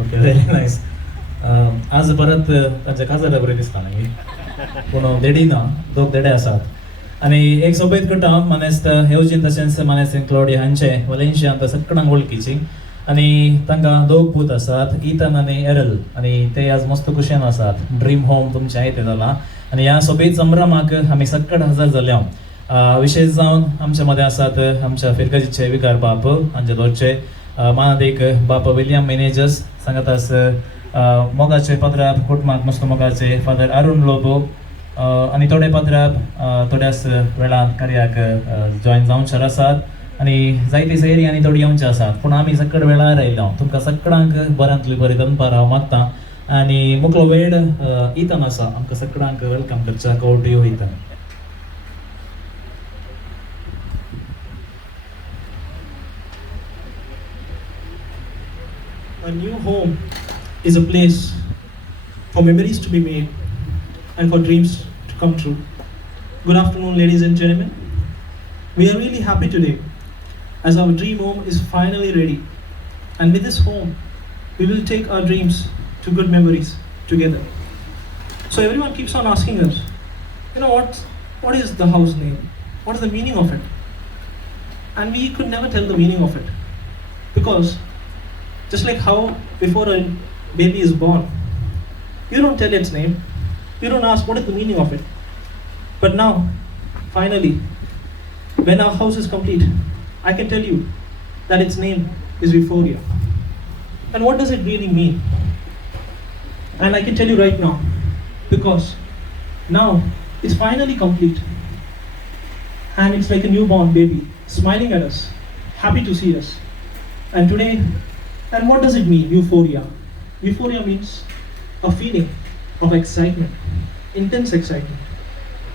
Okay very nice. आज परत तांच्या काजाऱ्या बरें दिसता न्ही पूण देडी ना दोग देडे आसात आनी एक सोबत करता मानेस्त हेवजीन तशेंच मानेस्त क्लॉडी हांचे वलेन्शियांत सगळ्यांक वळखीची आनी तांकां दोग पूत आसात इथन आनी एरल आनी ते आज मस्त कुशेन आसात. ड्रीम होम तुमच्या इथे जाला आनी ह्या सोबीत संभ्रमाक आमी सगळे हजर जाले हांव. विशेष जावन आमच्या मध्ये आसात आमच्या फिरकाजीचे विकार बाप हांचे दोरचे मानादेक बाप विलियम मॅनेजर्स सांगातास मोगाचे पदराब कोटमाक मस्त मोगाचे फादर अरुण लोबो आनी थोडे पदराब थोड्याच वेळान कार्याक जॉयन जावनशे आसात आनी जायती सैरी आनी थोडी येवचे आसात पूण आमी सगळे वेळार आयल्या तुमकां सगळ्यांक बऱ्यांतली बरी दनपार हांव मागता आनी मुकलो वेळ इथन आसा आमकां सगळ्यांक वेलकम करच्याक over to you Ethan. A new home is a place for memories to be made and for dreams to come true. Good afternoon, ladies and gentlemen. We are really happy today as our dream home is finally ready. And with this home, we will take our dreams to good memories together. So everyone keeps on asking us, what is the house name? What is the meaning of it? And we could never tell the meaning of it. Because just like how before a baby is born, you don't tell its name, you don't ask what is the meaning of it. But now, finally, when our house is complete, I can tell you that its name is Euphoria. And what does it really mean? And I can tell you right now, because now it's finally complete. And it's like a newborn baby, smiling at us, happy to see us. And today, and what does it mean, euphoria? Euphoria means a feeling of excitement, intense excitement,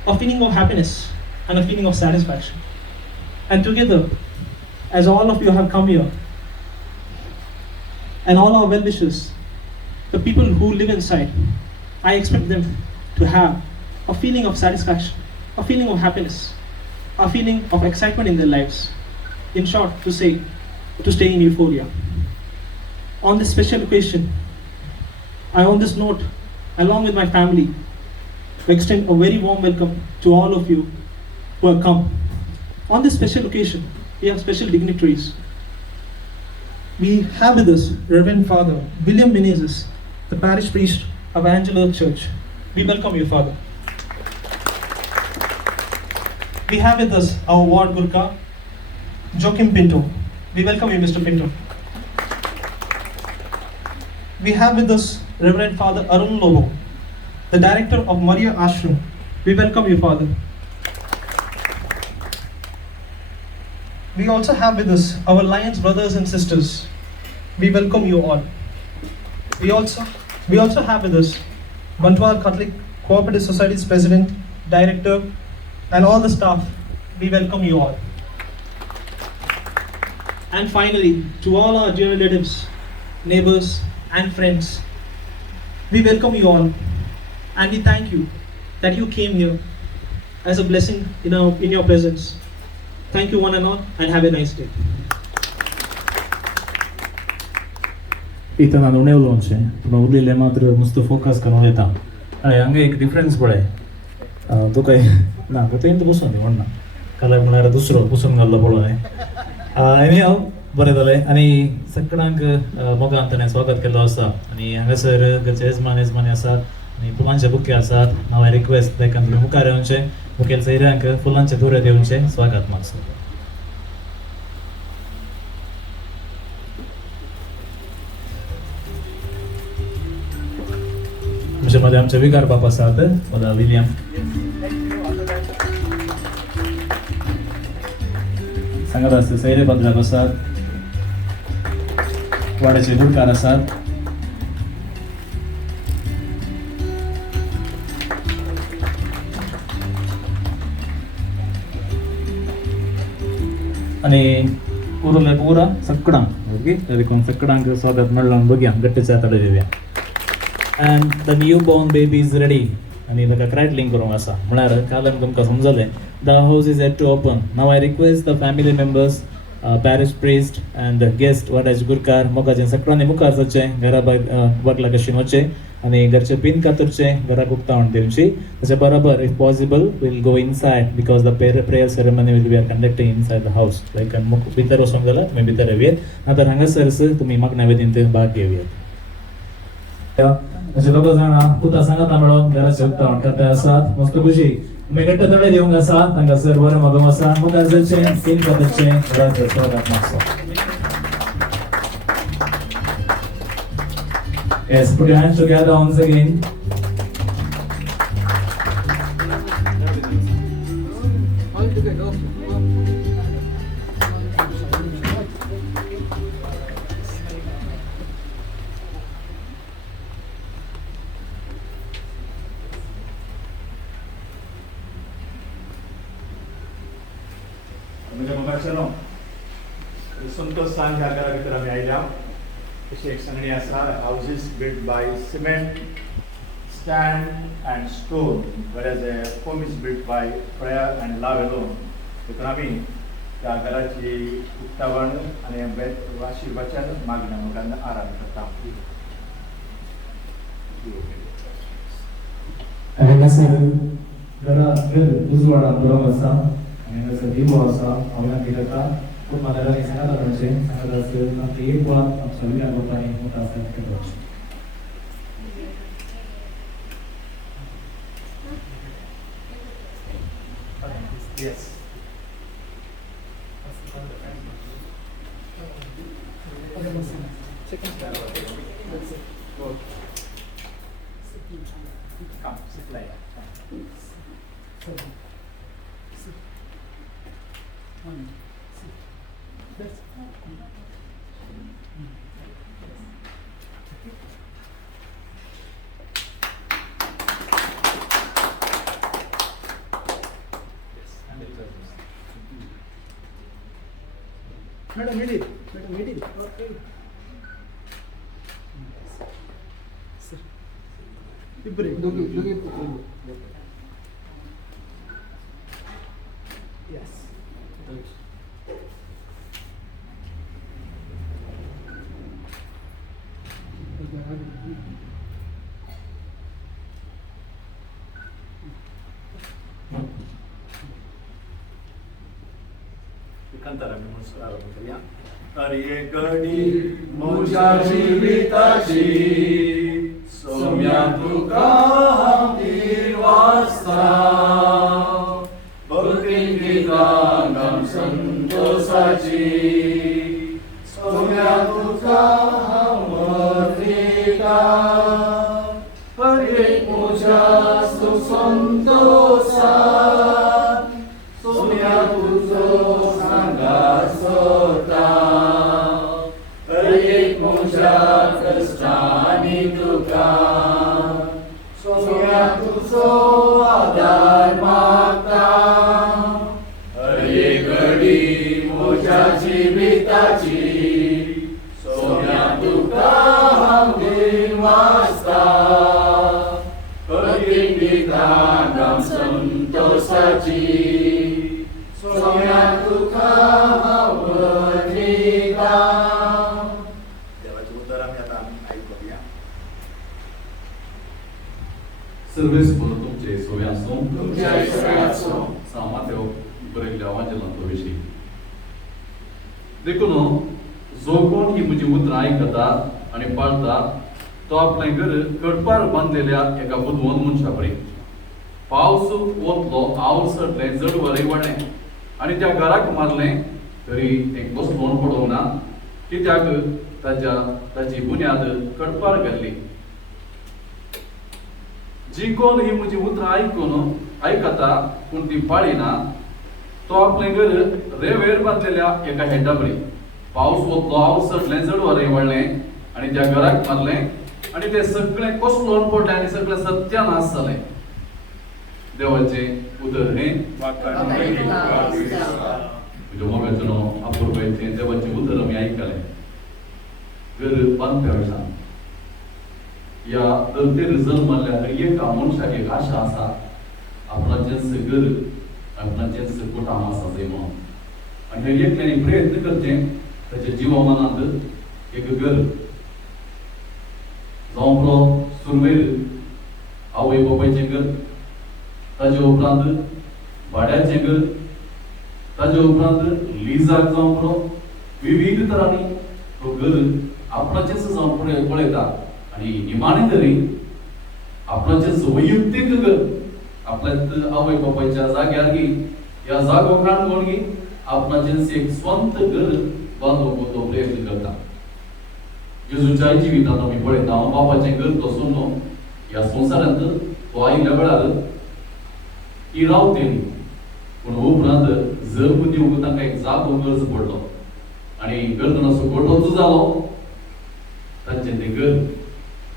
a feeling of happiness and a feeling of satisfaction. And together, as all of you have come here, and all our well-wishers, the people who live inside, I expect them to have a feeling of satisfaction, a feeling of happiness, a feeling of excitement in their lives. In short, to stay in euphoria. On this special occasion, on this note, along with my family, extend a very warm welcome to all of you who have come. On this special occasion, we have special dignitaries. We have with us Reverend Father William Menezes, the parish priest of Angelo Church. We welcome you, Father. We have with us our ward Gurkha, Joachim Pinto. We welcome you, Mr. Pinto. We have with us Reverend Father Arun Lobo, the director of Maria Ashram. We welcome you, Father. We also have with us our Lions brothers and sisters. We welcome you all. We also have with us Bantwal Catholic Cooperative Society's president, director, and all the staff. We welcome you all. And finally, to all our dear relatives, neighbors, and friends, we welcome you all and we thank you that you came here as a blessing in your presence. Thank you one and all and have a nice day. इथं ನಾನು ಉಣೆವಲು ಅಂಶೆ ಉರ್ಲಿಲ್ಲ ಮಾತ್ರ ಮಸ್ತ್ ಫೋಕಸ್ ಕನ್ ಉಳಿತಾ ಅರೆ ಹಂಗೆ एक डिफरेंस पडे तो काय ना गोतेंत बसून म्हणना कलर म्हळ्यार दुसरो बसून घाल्लो पळय एनी हांव बरें जालें आनी सगळ्यांक मोगान ताणें स्वागत केल्लो आसा आनी हांगासर येजमान आसात आनी फुलांचे बुके आसात. नाव आय रिक्वेस्ट देखून तुमी मुखार येवचें मुखेल सैऱ्यांक फुलांचे तुरे दिवचें स्वागत मागसो. आमचे मध्ये आमचे विकार बाप आसात फादर विलियम. सांगात आसता सैरे पदराक आसात वाड्याचे गुडकार आसात. आनी उरले पुरा सगळ्यांक ओके देखून सगळ्यांक स्वागत मेळ्ळां बघया गट्टेच्या तडे Divya. And the newborn baby is ready. आनी ताका क्रायटलिंग करूंक आसा म्हळ्यार काल तुमकां समजलें the house is yet to open. Now I request the family members parish priest and guest वाटायचे गुरकार मोगाचे सगळ्यांनी मुखार सरचें घरा बगला कशीन वचचें आनी घरचे पिन कातरचे घराक उक्तावण दिवची ताचे बरोबर if possible will go inside because the prayer ceremony will be are conducting inside the house like भितर वचोंक जाल्यार तुमी भितर येवयात नातर हांगासर तुमी मागण्या वेदींत भाग घेवयात. अशे दोग जाणां पुता सांगाता मेळोन घराचे उक्तावण करता आसात. मस्त खुशी तुमी घट्ट तळे दिवंक आसा हांगासर बरें मागोवंक आसा मुखार सरचें पिन कातरचें घराचो स्वागत मागचो. Yes, put your hands together once again. All together. म्हणजे मगाच्यानो संतोष सांग ह्या घरा भितर आमी आयल्या अशी एक सांगणी आसा houses built by cement stand and stone whereas a home is built by prayer and love alone. देखून आमी त्या घराची उक्तावण आणि आशीर्वाचन मागण्या मुखार आराधना करता. हांगासर घर उजवाडाक बरोबर आसा आनी हांगासर दिवो आसा हांव ह्या कित्याक खूब माथ्यारांनी सांगाता म्हणजे सांगाता आसतना आमची एक वार आमच्या विरा लोकांनी मोठा आसा करपाची. Yes. Come, sit like that. Madam, read it. Madam, read it. Okay. Sir. Yes. Cantará mi música la batería. Arie gadi moja jivitachi somya tuka hamdirvasta bhaktin gitangam santosachi somya tuka hamardika arie moja susantosa somya tuka Sota Arik Moja Kristani Duka Somya Tuso Adar Mata Arik Gadi Moja Jivitachi Somya Tuka Hamdin Vasta Arik Ditangam Santosachi Somya Tuka Hawadita. देवाचे उद्धार आम्ही आता ऐकूया. सर्वेस बरो तुमचे सोव्यासो तुमच्या ईश्वराचो सामाथ्यो बरयल्ल्या वाचनांचो विशय देखून जो कोण ही म्हजी उतरां आयकता आनी पाळता तो आपलें घर कडपार बांदलेल्या एका बुदवंत मनशा कडेन पावस वतलो आवसटलें जड वरय वणें आनी त्या घराक मारलें तरी तें कसलोन पडोंक ना कित्याक ताची बुन्याद कडपार घाल्ली. जी कोण ही म्हजी उतरां आयकता पूण ती पाळिना तो आपलें घर रेंवेर बांदलेल्या एका हेड्डा कडेन पावस वतलो आवसटलें जड वरय वळ्ळें आनी त्या घराक मारलें आनी तें सगळें कसलोन पडलें आनी सगळें सत्यानाश जालें. देवाचे उदर हे मोगाचो अपूर्वचे देवाचे उदर आमी आयकलें. घर बांदप्या वेळार या धरतीर जल्मल्ल्या हर एका मनशाक एक आशा आसा आपणाचेंच घर आपणाचेंच कुटाम आसा थंय म्हणून आणि हे एकल्याने प्रयत्न करचे त्याच्या जीवमानात एक घर जावं सुरवेर आवय बापायचें घर ताजे उपरांत भाड्याचें घर ताजे उपरांत लिजाक जावं विविध तरांनी तो घर आपणाचेच जावं पळयता आणि निमाणे तरी आपणाचेच वैयक्तीक घर आपल्या आवय बापायच्या जाग्यार गी या जागो काणकोण गी आपणाचेच एक स्वंत घर बांदूंक तो प्रयत्न करता जेजूच्या जिवितांत आमी पळयता बापाचें घर तो सोडून ह्या संवसारांत तो आयिल्ल्या वेळार ती रावतेली पूण उपरांत जर दिवंक ताका एक जागो गरज पडलो आनी गर्दनाचो गोठोच जालो तांचें तें घर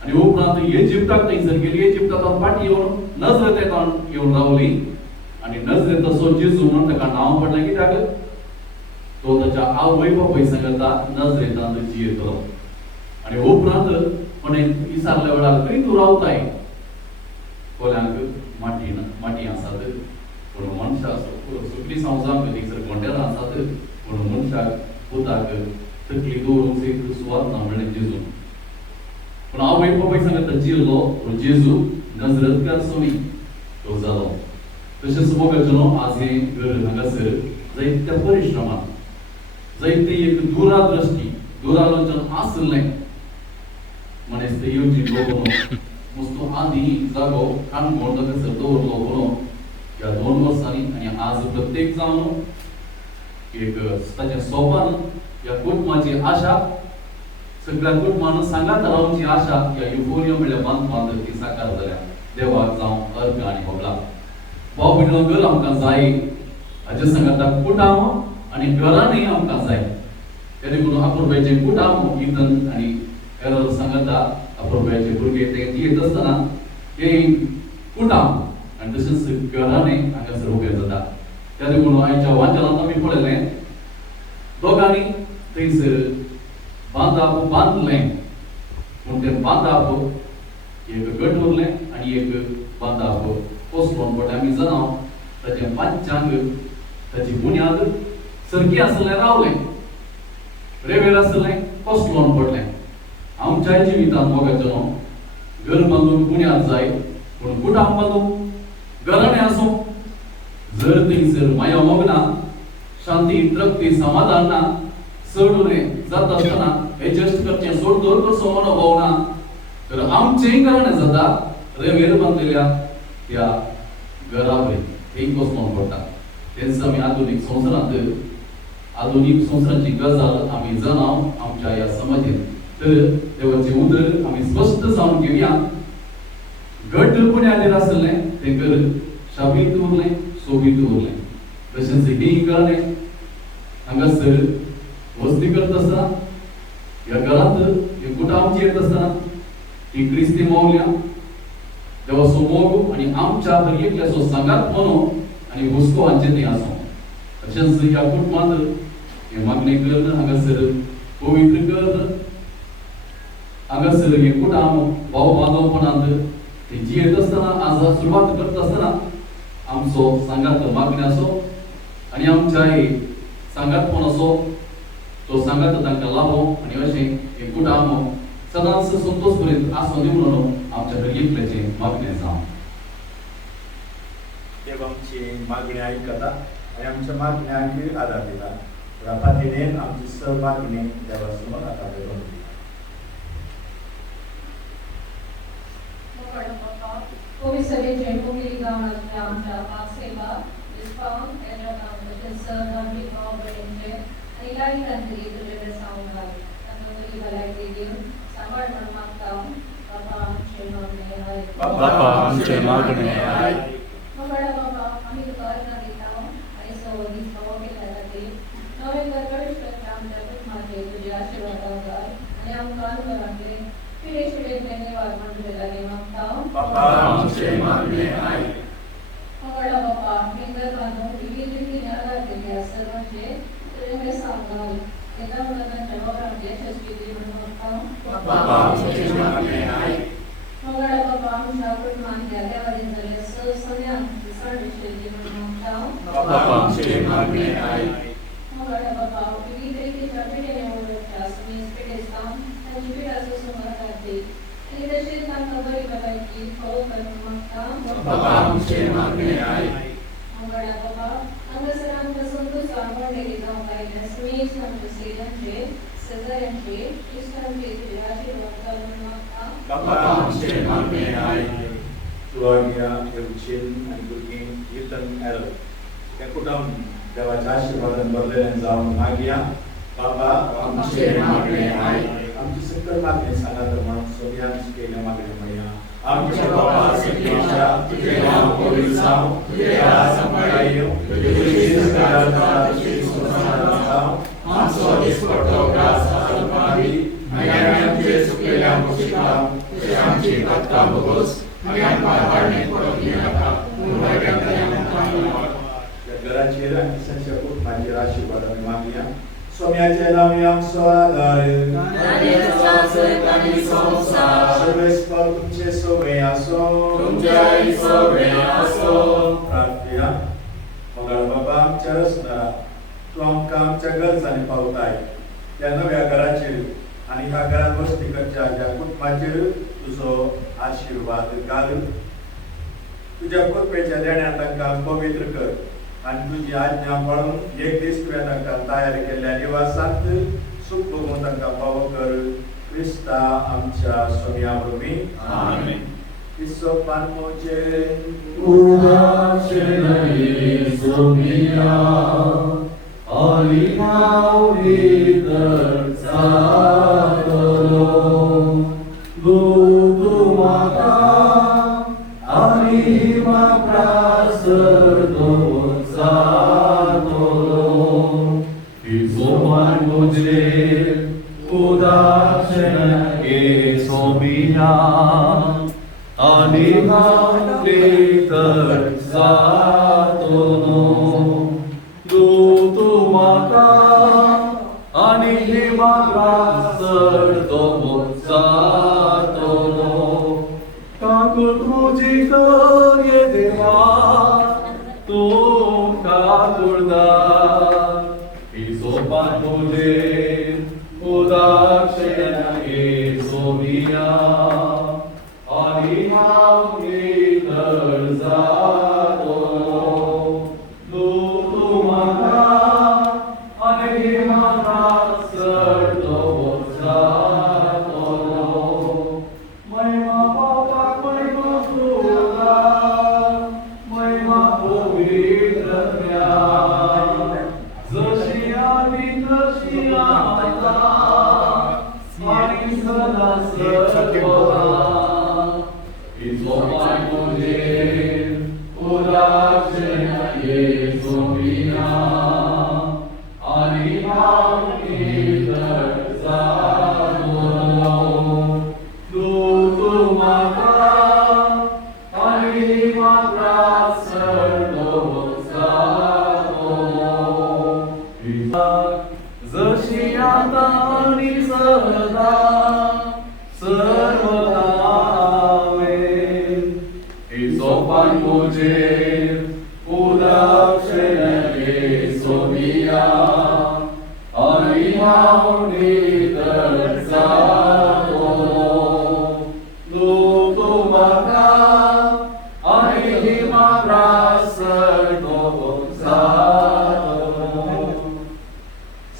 आनी उपरांत इजिप्ताक थंयसर गेली इजिप्तांत फाटी येवन नजरेतान येवन रावली आनी नजरेताचो जेजू म्हण ताका नांव पडलें कित्याक तो ताच्या आवय बापाय सांगता नजरेतांत जियेतलो आनी उपरांत कोणें विचारल्या वेळार खंय तूं रावताय कोल्यांक माटी आसात पूण मनशाक सगळीं संवसार थंयसर गोंड्यार आसात पूण मनशाक उताक तकली दवरूंक एक सुवात ना म्हणलें जेजू पूण आवय बापाय सांगता जियेलो तो जेजू नजरेतकार सोवी तो जालो तशेंच मोगाचो आज हे घर हांगासर जायत्या परिश्रमांत जायते एक दूरदृश्टी दूरालोचन आसलें मनीस ते येवची लोक मस्तो आदी जागो काणकोण थंयसर दवरलो म्हणून ह्या 2 वर्सांनी आनी आज प्रत्येक जावन एक ताचें सोपान ह्या कुटुंबाची आशा सगळ्या कुटुंबान सांगात रावची आशा ह्या युफोरिया म्हणल्या बांदपांत ती साकार जाल्या देवाक जावं अर्ग आनी होबला भाव भयणो घर आमकां जाय हाचे सांगाता कुटाम आनी घरांनी आमकां जाय तेणे करून आपुरबायचें कुटाम इतन आनी एरर सांगता आपुरबायचे भुरगे ते जियेत आसतना ते कुटाम आनी तशेंच घरांनी हांगासर उबे जाता तेणे करून आयच्या वाचनांत आमी पळयलें दोगांनी थंयसर बांदप बांदलें पूण तें बांदप एक गट उरलें आनी एक बांदप पोसलोन बट आमी जाणां ताचे पांचांक ताची बुन्याद सरकी आसलें रावलें रेवेर आसलें पोसलोन पडलें आमच्या जिवितांत मोगाचो घर बांदून बुन्याद जाय पूण कुटाम बांदूंक घराणें आसूं जर थंयसर माया मोग ना शांती तृप्ती समाधान ना चड उरें जाता आसतना एडजस्ट करचें सोड दवर कसो अनुभव ना तर आमचेंय घराणें जाता रेवेर बांदलेल्या त्या घरावय थंय बसलोन पडटा तेच आमी आधुनीक संवसाराची गजाल आमी जाणाव आमच्या ह्या समाजीत तर देवाचें उदर आमी स्पश्ट जावन घेवया घट बुन्यादीर आसलें तें घर शाबीत उरलें सोबीत उरलें तशेंच ही घराणें हांगासर वस्ती करता आसतना ह्या घरांत हे कुटाम जियेत आसतना ती क्रिस्ती मावल्या देवाचो मोग आनी आमच्या हर एकल्याचो सांगात म्हणून आनी हुस्को हांचे थंय आसूं तशेंच ह्या कुटुंबांत हे मागणें करून हांगासर पवित्र करून हांगासर हे कुटाम भाव बांदवपणांत ते जियेत आसतना आज सुरवात करता आसतना आमचो सांगात मागण्याचो आनी आमच्या सांगातपणाचो तो सांगात तांकां लाभो आनी अशें हे कुटाम सदांच संतोष भरीत आसूं दी म्हणून आमच्या हर एकल्याचें मागणें जावं देव आमची मागणी आयकता आनी आमच्या मागण्यांक आदार दिता ह्या खातीर आमची सहमागणी देवा समोर आतां करून Kovi सभेचे मुखेली गावांतल्या आमच्या पाकसेवा विस्पावन तेच्या कामाचे सहभागी भाव भयणींचे आनी लायकांतली तुजे बेसावून घाल तांकां बरी भलायकी दिवन सांबाळ म्हणून मागता बापा आमचे मागणे आय बापा आमचे मागणे आय मंगळा बाबा आमी तुका अर्घ दिता आनी सवदी फावो केल्या खातीर नवे घर प्रवेश करता आमच्या कुटुंबाचे तुजे आशिर्वाद घाल आनी आमकां अनुभवांतले पिढे शिडे धन्यवाद म्हणून तुजे लागीं मागता बापा आमचे मागणे आय मंगळा बापा फिंगर बांधून विविध रितीने आदार दिल्या सर्वांचे तुझे बेसावून घाल तेन्ना मुलांच्या वावरांत यशस्वी दी म्हणून मागता बापा आमचे मागणे आय मंगळा बापा आमच्या कुटुंबांतल्या देवादीन जाल्ल्या सगळ्यांक दिसाळ दिशेची म्हणून मागता बापा आमचे मागणे आय तशेंच तांकां बरी भलायकी फळो करपाक मागता बाबा आमचे मागणे आयक मंगळा बाबा हांगासर आमकां संतोश वांगडेली जावंक आयल्या स्मेश आमच्या सेवांचे सगळ्यांचे इश्टांचे तुझे आशीर्वाद घालून मागता बाबा आमचे मागणे आयक Gloria, Eugene, and Gurgin, Ethan, Errol. हे कुटुंब देवाच्या आशीर्वादान भरलेले जाऊन मागया बाबा आमचे मागणे आयक आमची सकल मागणी सांगा तर म्हणून सोन्यांची केल्या मागणी म्हणया आमच्या बाबा सगळ्यांच्या तुझे नाव पवित्र जावं तुझे राज संभाळी येवं तुझी सदाचार तुझी संसारात जावं आमचो दिसपट्टो ग्रास आसपावी आनी आमचे चुकलेल्या मुशिकां तुझे आमची कथा बघोस आनी आमकां हाडणे पडोवंक नाका पूण वायटांतल्यान आमकां घराचेर आनी संच्या कुटुंबाचेर आशीर्वादान मागया सोम्याचे नामे आमचो आदार सर्वेस्पर तुमचे सोबे आसो प्रार्थना मंगळ बाबा आमच्या रचना तूं आमकां आमच्या गरजांनी पावताय त्या नव्या घराचेर आनी ह्या घरांत वस्ती करच्या ज्या कुटुंबाचेर तुजो आशीर्वाद घाल तुज्या कृपेच्या देण्यान तांकां पवित्र कर आनी तुजी आज्ञा पाळून एक दीस तुवें तांकां तयार केल्ल्या निवासांत सुख भोगून तांकां पावो कर क्रिस्ता आमच्या सोम्या वरवीं आमेन इस्सोपान मोचे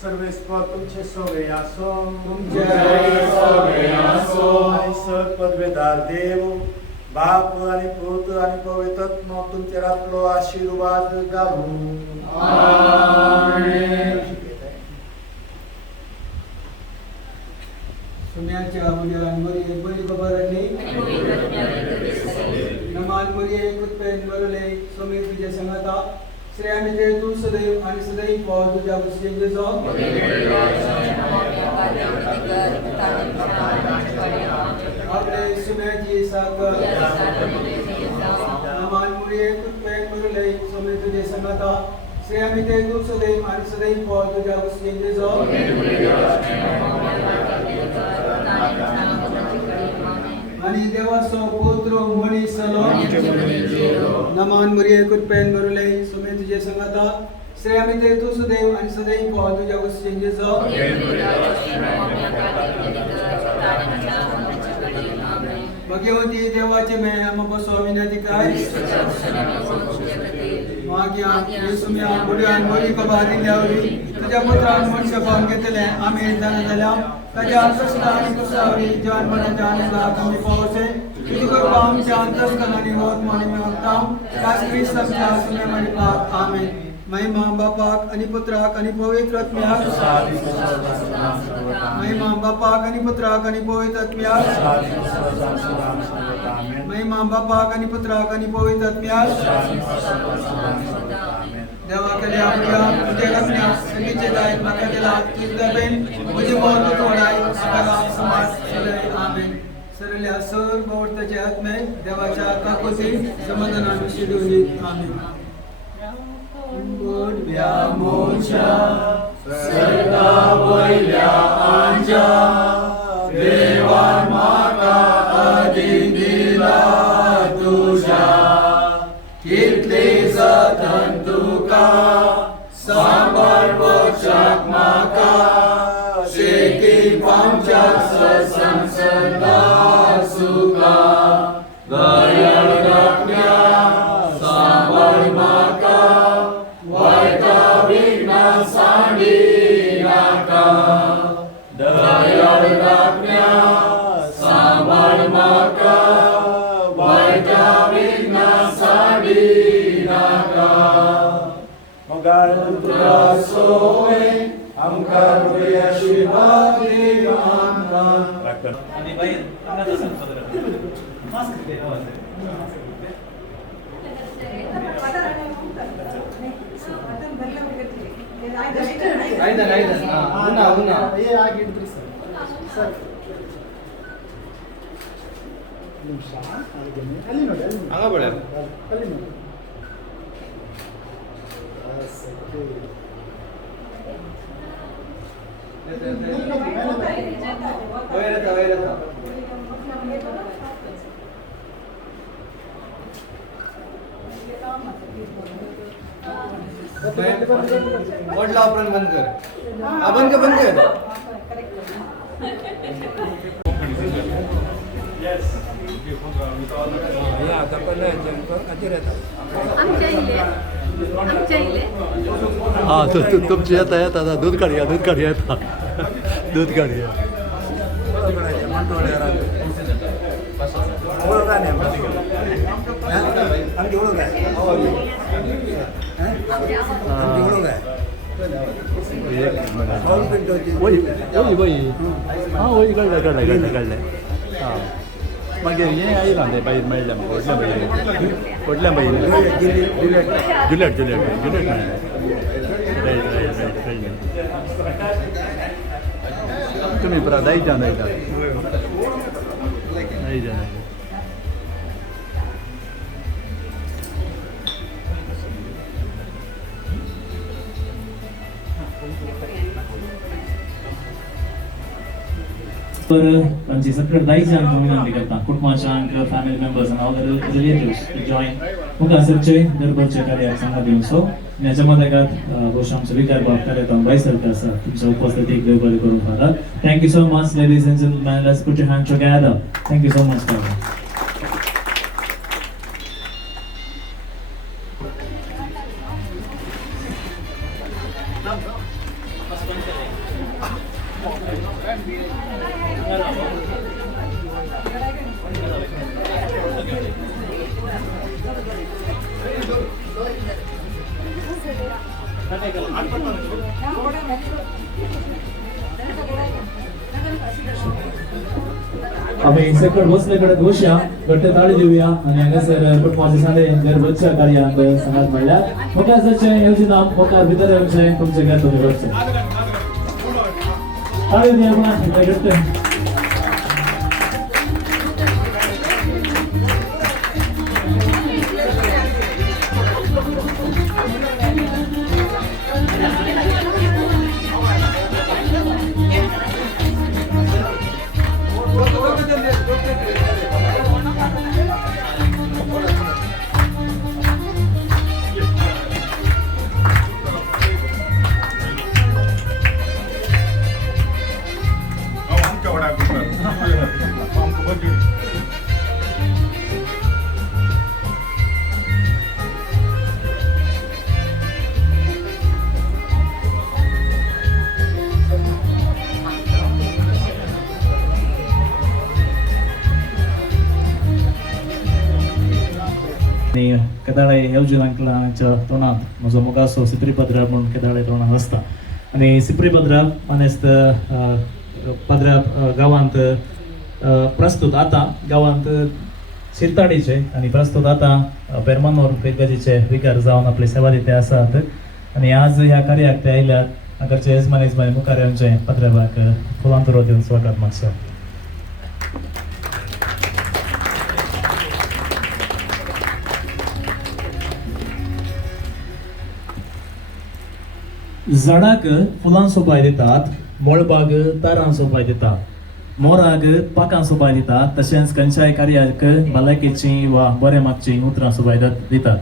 सर्वेस्पर तुमचे सोबे आसो आणि पदवेदार देव बाप आणि पुत्र आणि पवित्र आत्मा तुमचेर आपलो आशीर्वाद घालून सुम्याच्या मुलांवर बळी बरले नमान मरिये कुत्पेन बरले सोमी तुझ्या संगता श्री आम्ही ते तू सदैव आणि सदैव पाव तुझ्या वस्तीचे जाऊ आपले सुम्याची सागर नमान मरिये कुत्पेन बरले सोमी तुझ्या संगता श्री आम्ही ते तू सदैव आणि सदैव पाव तुझ्या वस्तीचे जाऊ आणि देवाचो पुत्र मनीसलो नमान मरिये कुर्पेन बरुले सुमे तुझे संगता श्री आम्ही ते तू सदैव आणि सदैव पाव तुझ्या वस्तीचे जाऊ मगे होती देवाचे मैं हम बसो विनती काय मागिया येशू मी बुड्यान मोरी कबारी लावली तुझ्या पुत्रान मनुष्य पावन घेतले आम्ही दान झाल्या ताज्या अंतस्कन आणि कुसावरी जान मना जानला कमी पावसे तुझी कृपा आमच्या अंतस्कनाने होत म्हणून मी वक्ताम कास्त्री समजा सुने मरी पाक आमेन महिमा बापाक आणि पुत्राक आणि पवित्र आत्म्याक महिमा बापाक आणि पुत्राक आणि पवित्र आत्म्याक महिमा बापाक आणि पुत्राक आणि पवित्र आत्म्याक देवाकडे आपल्या तुझे रत्न्या संगीचे गायक माका दिला तुझ्या बेन मुझे बहुत तोडाय सकाराम समाज सदै आमेन सरल्या सर गौरताचे आत्मे देवाच्या काकोती समाधानाने शिडवली आमेन गोडव्या मोच्या सदा वयल्या आंजा देवान म्हाका अदीक दिला तुझ्या कितले जतन तुका सांबाळ वचक म्हाका शेती पावच्या संसदा सुका दयाळ रत्न्या सांबाळ म्हाका वायटा विघ्ना सांडी नाका दयाळ रत्न्या सांबाळ म्हाका वायटा विघ्ना सांडी नाका मोगाळ पुत्रा सोय आमकां हृदयाची बागी आमकां आणि बाई अंगाचा संपदर मास्क दे वडला आपण बंद कर आपण का बंद कर हाँ तो तुमचे येता येता दूध काढूया दूध काढूया वही हाँ वही काढलं हाँ मागीर हें आयलां तें भायर मेळ्ळें म्हाका व्हडल्या भायर जुलियट मेळ्ळें रायट तुमी परा दायजान आयला पर तांची सगळे दायजांक विनंती करता कुटुंबाच्यांक family members and all the relatives to join मुखासरचे दरबारचे कार्याक सांगा दिवन सो ह्याच्या मध्ये गोष्ट आमचे विकार बाब कार्यक्रम बायसरता आसा तुमच्या उपस्थितीक देव बरें करूं father thank you so much ladies and gentleman let's put your hand together thank you so much father आम्ही सकट बसलेकडे बसया घट्ट ताळी देऊया आणि हांगासर कुटुंबाचे साडे गरबच्या कार्याक सांगात म्हणल्यार मुखासरचे येवजण मुखार भितर येवचे तुमचे घर तुम्ही करचे ताळी दिया म्हणा घट्ट आणि केदाळे येवजण अंकलांच्या तोंडात म्हजो मोगासो सिप्री पदराब म्हणून केदाळे तोंडात आसता आणि सिप्री पदराब मानेस्त पदराब गांवांत प्रस्तुत आता गांवांत शिरताडीचे आणि प्रस्तुत आता पेरमानोर पेरगजीचे विकार जावन आपली सेवा दिते आसात आणि आज ह्या कार्याक ते आयल्यात आगरचे यजमान मुखार येवचे पदराबाक फुलांतरो दिवन स्वागत मागसो. झाडाक फुलां सोपाय दितात, मोळबाग तारां सोपाय दितात, मोराक पाकां सोपाय दितात, तशेंच खंयच्याय कार्याक भलायकेची वा बरें मागची उतरां सोपाय दितात.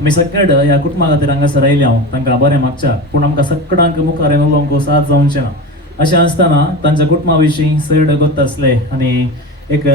आमी सगळेड ह्या कुटुंबा खातीर हांगासर आयल्या तांकां बरें मागच्या, पूण आमकां सगळ्यांक मुखार येवन उलोवंक साथ जावचें ना. अशें आसतना तांच्या कुटुंबा विशीं सैड गोत आसले आनी एक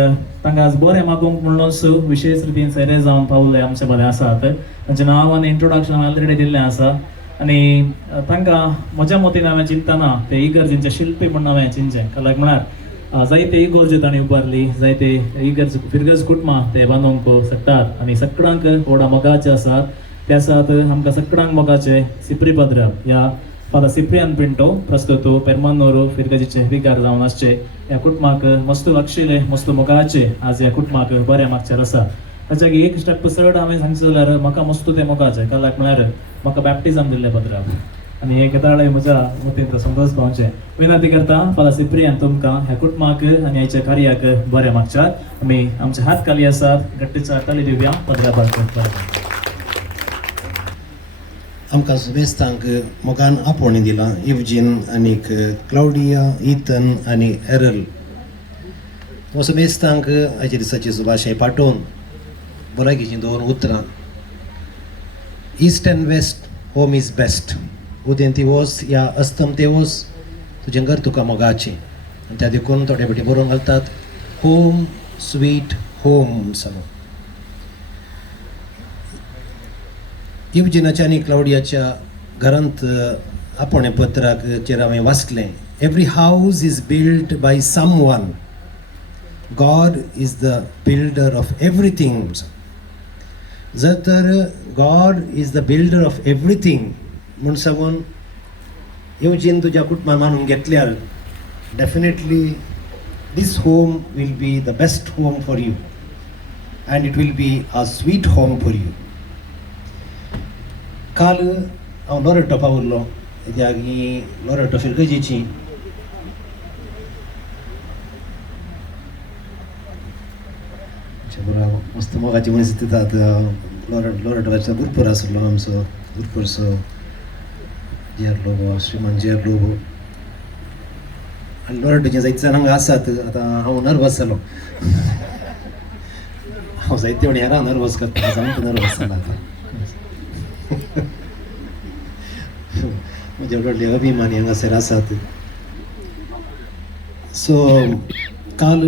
तांकां आज बरें मागूंक म्हणूनच विशेष रितीन सैरे जावन पावले आमचे बरें आसात. तांचें नांव आनी इंट्रोडक्शन ऑलरेडी दिल्लें आसा आनी तांकां म्हज्या मतीन हांवें चिंततना ते इगर्जेंचे शिल्पी म्हणून हांवें चिंतचें. काल्याक म्हळ्यार जायते इगोर्ज्यो तांणी उबारली, जायते इगर्ज फिरगज कुटुंबां ते बांदूंक शकतात आनी सगळ्यांक व्हडा मोगाचे आसात. ते आसात आमकां सगळ्यांक मोगाचे सिप्री पदराब ह्या फादर सिप्रियान पिंटो प्रस्तुत पेरमानोर फिरगजीचे विकार जावन आसचे. ह्या कुटुंबाक मस्त लागशिले, मस्त मोगाचे आज ह्या कुटुंबाक बरें मागचेर आसा. ताच्या एक स्टेप चड हांवें सांगचें जाल्यार म्हाका मस्त तें मोगाचें, काल्याक म्हळ्यार म्हाका बॅप्टिजम दिल्लें पदराब आनी हे केदाळे म्हज्या मतीन तो संतोश पावचें. विनंती करता फादर सिप्रियान तुमकां ह्या कुटुंबाक आनी ह्याच्या कार्याक बरें मागच्यात. आमी आमचे हात खाली आसात, गट्टेच्या ताली दिवया पदराबाक बरें. आमकां सुबेस्तांक मोगान आपोवणी दिला इवजीन आनीक क्लाउडिया, इथन आनी एरल. हो सुबेस्तांक हाचे दिसाची सुभाशय पाठोवन भलायकेचीं दोन उतरां. East and west home is best. उदें ती वोस या अस्तम ते वोस तुजें घर तुका मोगाचें. आनी त्या देखून थोडे फावटी बरोवन घालतात होम स्वीट होम सांगून. इवजिनाच्या आनी क्लाउडियाच्या घरांत आपोवणे पत्राचेर हांवें वाचलें every house is build by some one. God is the builder of everything. जर तर God is the builder of everything म्हूण सांगून येवजीन तुज्या कुटुंबान मानून घेतल्यार definitely this home will be the best home for you and it will be a sweet home for you. काल हांव लोरेटो पावल्लो, कित्याक ही लोरेटो फिरगजीची मस्त मोगाची मनीस दितात. लोरेटोवाचो गुरपूर आसलो आमचो गुरपूरचो जेर लोबो श्रीमान जेर लोबो आनी लोरेटोचे जायते जाण हांगा आसात. आतां हांव नर्वस जालो, हांव जायते म्हण हेरां नर्वस करता, हांव नर्वस जाला आतां. म्हजे व्हडले अभिमानी हांगासर आसात. सो काल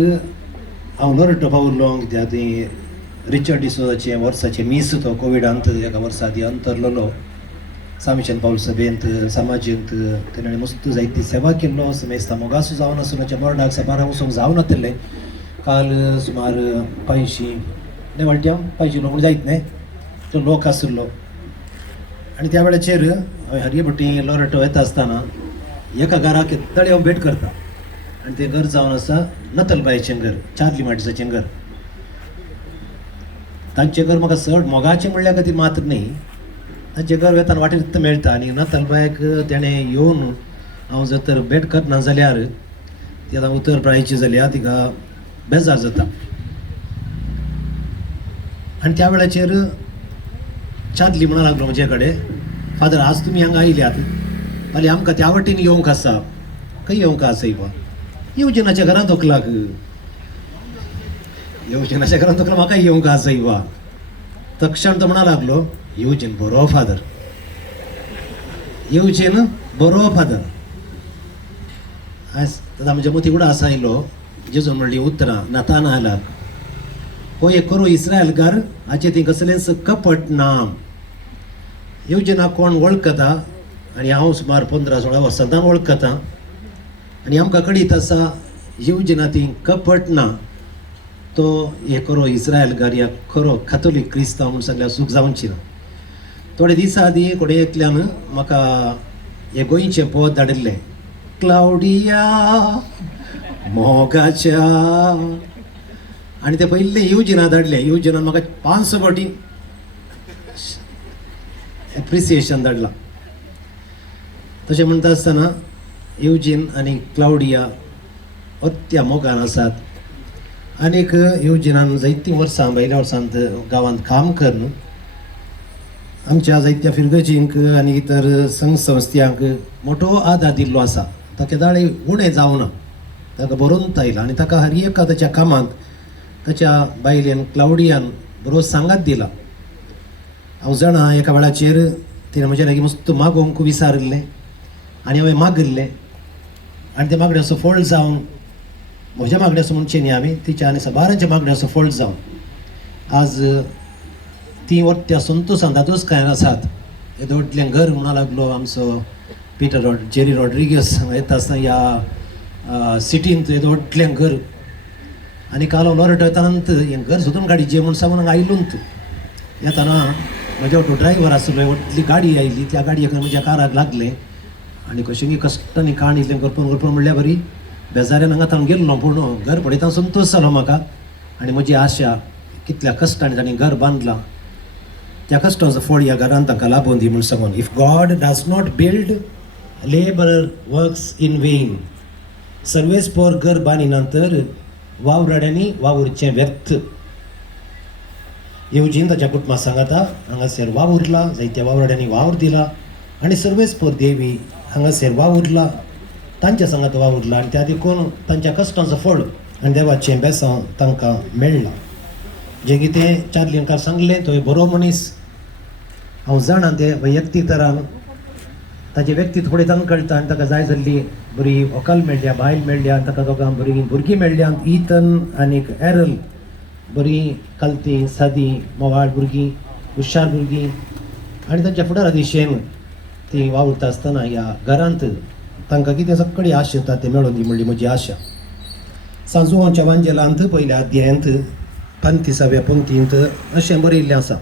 हांव लोरेटो पावल्लो, कित्याक ती रिचर्ड डिसोजाचे वर्साचे मीस तो कोविडांत एका वर्सा आदी अंतरलो. सामिशन पावल सभेंत समाजींत तेणें मस्त जायती सेवा केल्लो. समेस्ता मोगासू जावन आसूनाच्या बोर्डाक सेपारा वचूंक जावं नासलें. काल सुमार 500 नेवळट्या 500 लोक जायत न्ही तो लोक आसलो. आनी त्या वेळाचेर हरियपट्टी लोरेटो येता आसतना एका घराक तळी हांव भेट करता आनी तें घर जावन आसा नतलबायेचें घर, चार्ली मार्टिसाचें घर. तांचें घर म्हाका चड मोगाचें म्हणल्या खातीर मात्र न्ही, तांचें घर वेतान वाटेर मेळटा आनी नतलबायक तेणें येवन हांव जर तर भेट करना जाल्यार ती आतां उतर प्रायची जाल्यार तिका बेजार जाता. आनी त्या वेळाचेर चार्ली म्हणून लागलो म्हजे कडेन, फादर आज तुमी हांगा आयल्यात, फाल्यां आमकां त्या वटेन येवंक आसा. खंय येवंक आसा इवा? येवजनाच्या घरांत तोकलाक. येवजनाच्या घरांत तोकला म्हाका येवंक आसा इवा. तक्षण तो म्हणा लागलो येवजन बरो फादर, येवजन बरो फादर. आज दादा म्हज्या मती कुठं आसा आयलो जेजून म्हणली उतरां नातान आयलात. हो एक करू इस्रायलकार हाचे ती कसलेंच कपट ना. येवजना कोण वळखता आनी हांव सुमार 15-16 वर्सांतल्यान वळखता आनी आमकां कळीत आसा येवजना ती कपट ना. तो हे खरो इस्रायल या खरो कॅथोलीक क्रिस्तांव म्हूण सगळ्या सूख जावची ना. थोडे दिसा आदीं कोणे एकल्यान म्हाका हे गोंयचें पोत धाडिल्लें, क्लाउडिया मोगाच्या, आनी ते पयलीं युजिना धाडलें. युजिनान म्हाका 500 फावटी एप्रिसिएशन धाडलां. तशें म्हणटा आसतना युजीन आनी क्लाउडिया अत्या मोगान आसात. आनीक युजिनान जायतीं वर्सां भायल्या वर्सांत गांवांत काम करून आमच्या जायत्या फिरगजींक आनी इतर संघ संस्थांक मोठो आदार दिल्लो आसा. ताका दाळे उणें जावना, ताका बरोवंक आयला आनी ताका हर एका ताच्या कामांत ताच्या बायलेन क्लाउडियान बरो सांगात दिला. हांव जाणा एका वेळाचेर तिणें म्हज्या लागीं मस्त मागोवंक विचारिल्लें आनी हांवें मागिल्लें आनी त्या मागण्याचो फळ जावन म्हज्या मागण्याचो म्हणचे न्ही हांवें तिच्या आनी साबारांच्या मागण्याचो फळ जावन आज ती त्या संतोशान दादोसकायान आसात. येदो व्हडलें घर म्हणूं लागलो आमचो पिटर जेरी रॉड्रिगस येता आसतना ह्या सिटींत येदो व्हडलें घर. आनी काल हांव लॉरेटो येताना हें घर सोदून काडीचें म्हूण सांगून हांगा आयलोंत. येताना म्हज्या वाटो ड्रायव्हर आसलो, व्हडली गाडी आयली, त्या गाडयेक म्हज्या काराक लागलें आनी कशें कश्टांनी काण इतलें करपून म्हणल्यार बरी बेजाऱ्यान हांगा ताणें गेल्लो. पूण घर पळयतना संतोश जालो म्हाका आनी म्हजी आशा कितल्या कश्टांनी ताणें घर बांदलां, त्या कश्टांचो फळ ह्या घरान तांकां लाभून दी म्हूण सांगून. If God does not build labour works in vain. सर्वेस पोर घर बांदिना तर वावराड्यांनी वावुरचें व्यर्थ. येवजीन ताच्या कुटुंबाक सांगता हांगासर वावुरला, जायत्या वावराड्यांनी वावर दिला आनी सर्वेस पोर देवी हांगासर वावुरला, तांच्या सांगात वावुरला आनी त्या देखून तांच्या कश्टांचो फळ आनी देवाचें बेसांव तांकां मेळ्ळां. जें कितें चार्ली अंकार सांगलें तो बरो मनीस. हांव जाणा तें वैयक्तीक तरान ताचे व्यक्तीत थोडें तांकां कळटा आनी ताका जाय जाल्ली बरी व्हंकल मेळ्ळ्या, बायल मेळ्ळ्या आनी ताका दोगांक बरीं भुरगीं मेळ्ळ्या. इथन आनीक एरल बरीं कालतीं सादी मोगाळ भुरगीं, हुशार भुरगीं आनी तांच्या फुडारा दिशेन ती वावुरता आसतना ह्या घरांत तांकां कितें सगळी आश येता तें मेळोवन दी म्हणली म्हजी आशा. सांजुवांच्या वांजेलांत पयल्या अध्यायांत 35व्या पंक्तींत अशें बरयल्लें आसा,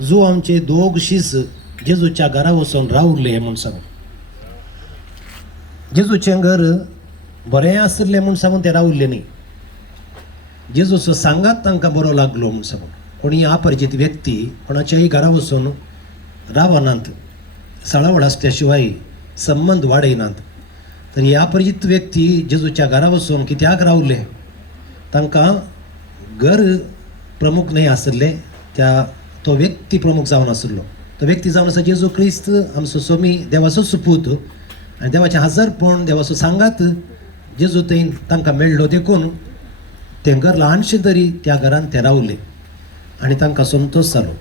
जो आमचे दोग शीस जेजूच्या घरा वचून रावले म्हूण सांगून. जेजूचें घर बरें आसलें म्हूण सांगून ते रावल्ले न्ही, जेजूचो सांगात तांकां बरो लागलो म्हूण सांगून. कोणी अपरिचीत व्यक्ती कोणाच्याय घरा वचून रावनात, सळावळ आसल्या शिवाय संबंद वाडयनात. तर हे अपरिचीत व्यक्ती जेजूच्या घरा वचून कित्याक रावले, तांकां घर प्रमुख न्हय आसले, तो व्यक्ती प्रमुख जावन आसलो. तो व्यक्ती जावन आसा जेजू क्रिस्त आमचो स्वामी, देवाचो सुपूत आनी देवाचें हजरपण, देवाचो सांगात जेजू थंय तांकां मेळ्ळो. देखून तें घर ल्हानशें तरी त्या घरान ते रावले आनी तांकां संतोश जालो.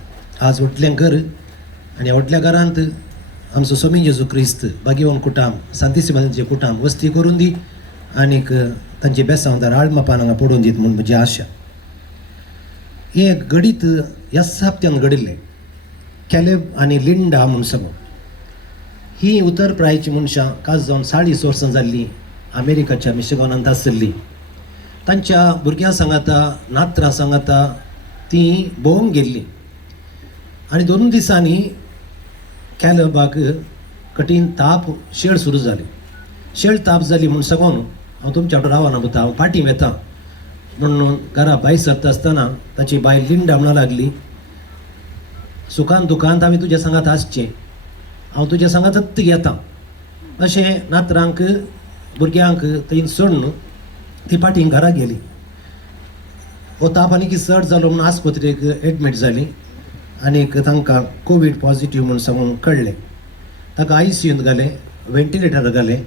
आज व्हडलें घर आनी व्हडल्या घरांत आमचो स्वामी जेजू क्रिस्त भाग्यवान कुटाम, सांतिसेवांचें कुटाम वस्ती करून दी आनीक तांचे बेसांव आळमापान हांगा पडून दीत म्हूण म्हजी आशा. हे घडीत ह्या हप्त्यान घडिल्लें कॅलेब आनी लिंडा म्हूण सांगून. ही उतर प्रायची मनशां खास जावन 40 वर्सां जाल्लीं अमेरिकाच्या मिशिगनांत आसली. तांच्या भुरग्यां सांगाता, नात्रां सांगाता तीं भोवंक गेल्लीं आनी 2 दिसांनी कॅलेबाक कठीण ताप शेळ सुरू जाली. शेळ ताप जाली म्हूण सांगून हांव तुमच्या वांगडा रावना वता, हांव फाटीं वेतां म्हणून घरा भायर सरता आसतना ताची बायल लिंडा म्हणूंक लागली, सुखान दुखांत हांवें तुज्या सांगात आसचें, हांव तुज्या सांगातच येतां. अशें नात्रांक भुरग्यांक थंय सोडून ती फाटीं घरा गेली. हो ताप आनी चड जालो म्हणून आस्पत्रेक एडमीट जाली आनीक तांकां कोवीड पॉझिटीव म्हूण सांगून कळ्ळें. ताका ICUंत घालें, वेंटिलेटर घालें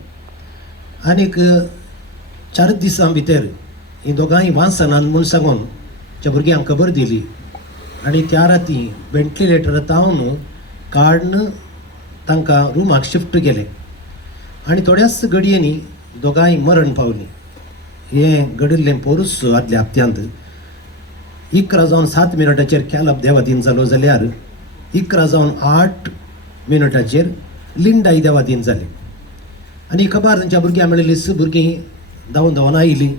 आनीक 4 दिसां भितर ही दोगांय वांसनान म्हूण सांगून त्या भुरग्यांक खबर दिली आनी त्या राती वेंटिलेटरांतावन काडून तांकां रुमाक शिफ्ट केलें आनी थोड्याच घडयेनी दोगांय मरण पावलीं. हें घडिल्लें पोरूस आदल्या हप्त्यांत 11:07 कॅलब देवादीन जालो जाल्यार 11:08 लिंडाय देवादीन जाली. आनी खबर तांच्या भुरग्यां मेळिल्ली, भुरगीं धांवन धांवन आयलीं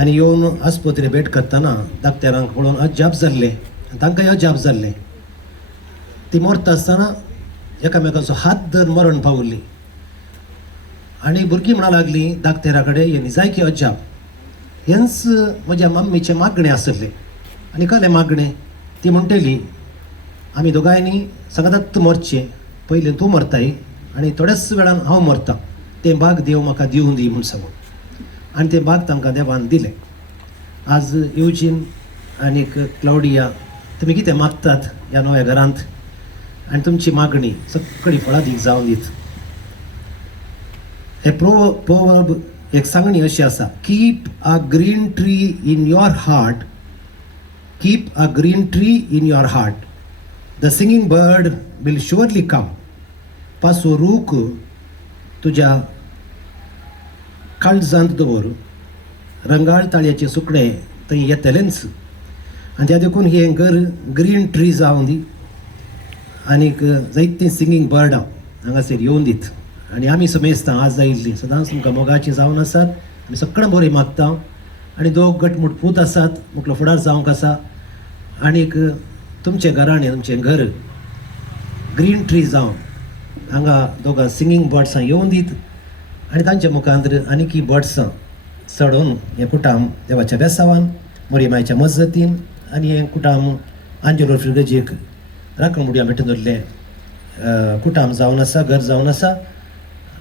आनी येवन आस्पत्रे भेट करतना दाक्तेरांक पळोवन अजाप जाल्ले तांकांय अजाप जाल्ले. ती मरता आसतना एकामेकाचो हात धरून मरण पावल्ली आनी भुरगीं म्हणा लागलीं दाक्तेरा कडेन हे जायकी अजाप. हेंच म्हज्या मम्मीचें मागणें आसलें. आनी कालें मागणें ती म्हणटली आमी दोगांयनी सगळ्यांत मरचें, पयलीं तूं मरताय आनी थोड्याच वेळान हांव मरतां, तें भाग देव म्हाका दिवूं दी म्हूण सांगून. आनी तें भाग तांकां देवान दिलें. आज युजीन आनीक क्लाउडिया तुमी कितें मागतात ह्या नव्या घरांत आनी तुमची मागणी सगळी फळादीक जावन दीत. हे प्रोवर्ब एक सांगणी अशी आसा, keep a green tree in your heart, keep a green tree in your heart, the singing bird will surely come. पासो रूख तुज्या काळजांत दवर, रंगाळ ताळ्याचे सुकणे थंय येतलेंच. आनी त्या देखून हें घर ग्रीन ट्री जावन दी आनीक जायतीं सिंगींग बर्डां हांगासर येवन दीत. आनी आमी समेजता आज आयिल्लीं सदांच तुमकां मोगाचीं जावन आसात. आमी सगळें बरें मागता आनी दोग घटमूट पूत आसात, मुखलो फुडार जावंक आसा. आनीक तुमचें घराणें तुमचें घर ग्रीन ट्री जावन हांगा दोगां सिंगींग बर्ड्सां येवन दीत आनी तांच्या मुखांतर आनीक बर्ड्सां चडोवन हें कुटाम देवाच्या बेसावान मोरयेमायच्या मजतीन आनी हें कुटाम आंजेलो फिर्गजेक राखण म्हणून भेटून दवरलें कुटाम जावन आसा, घर जावन आसा.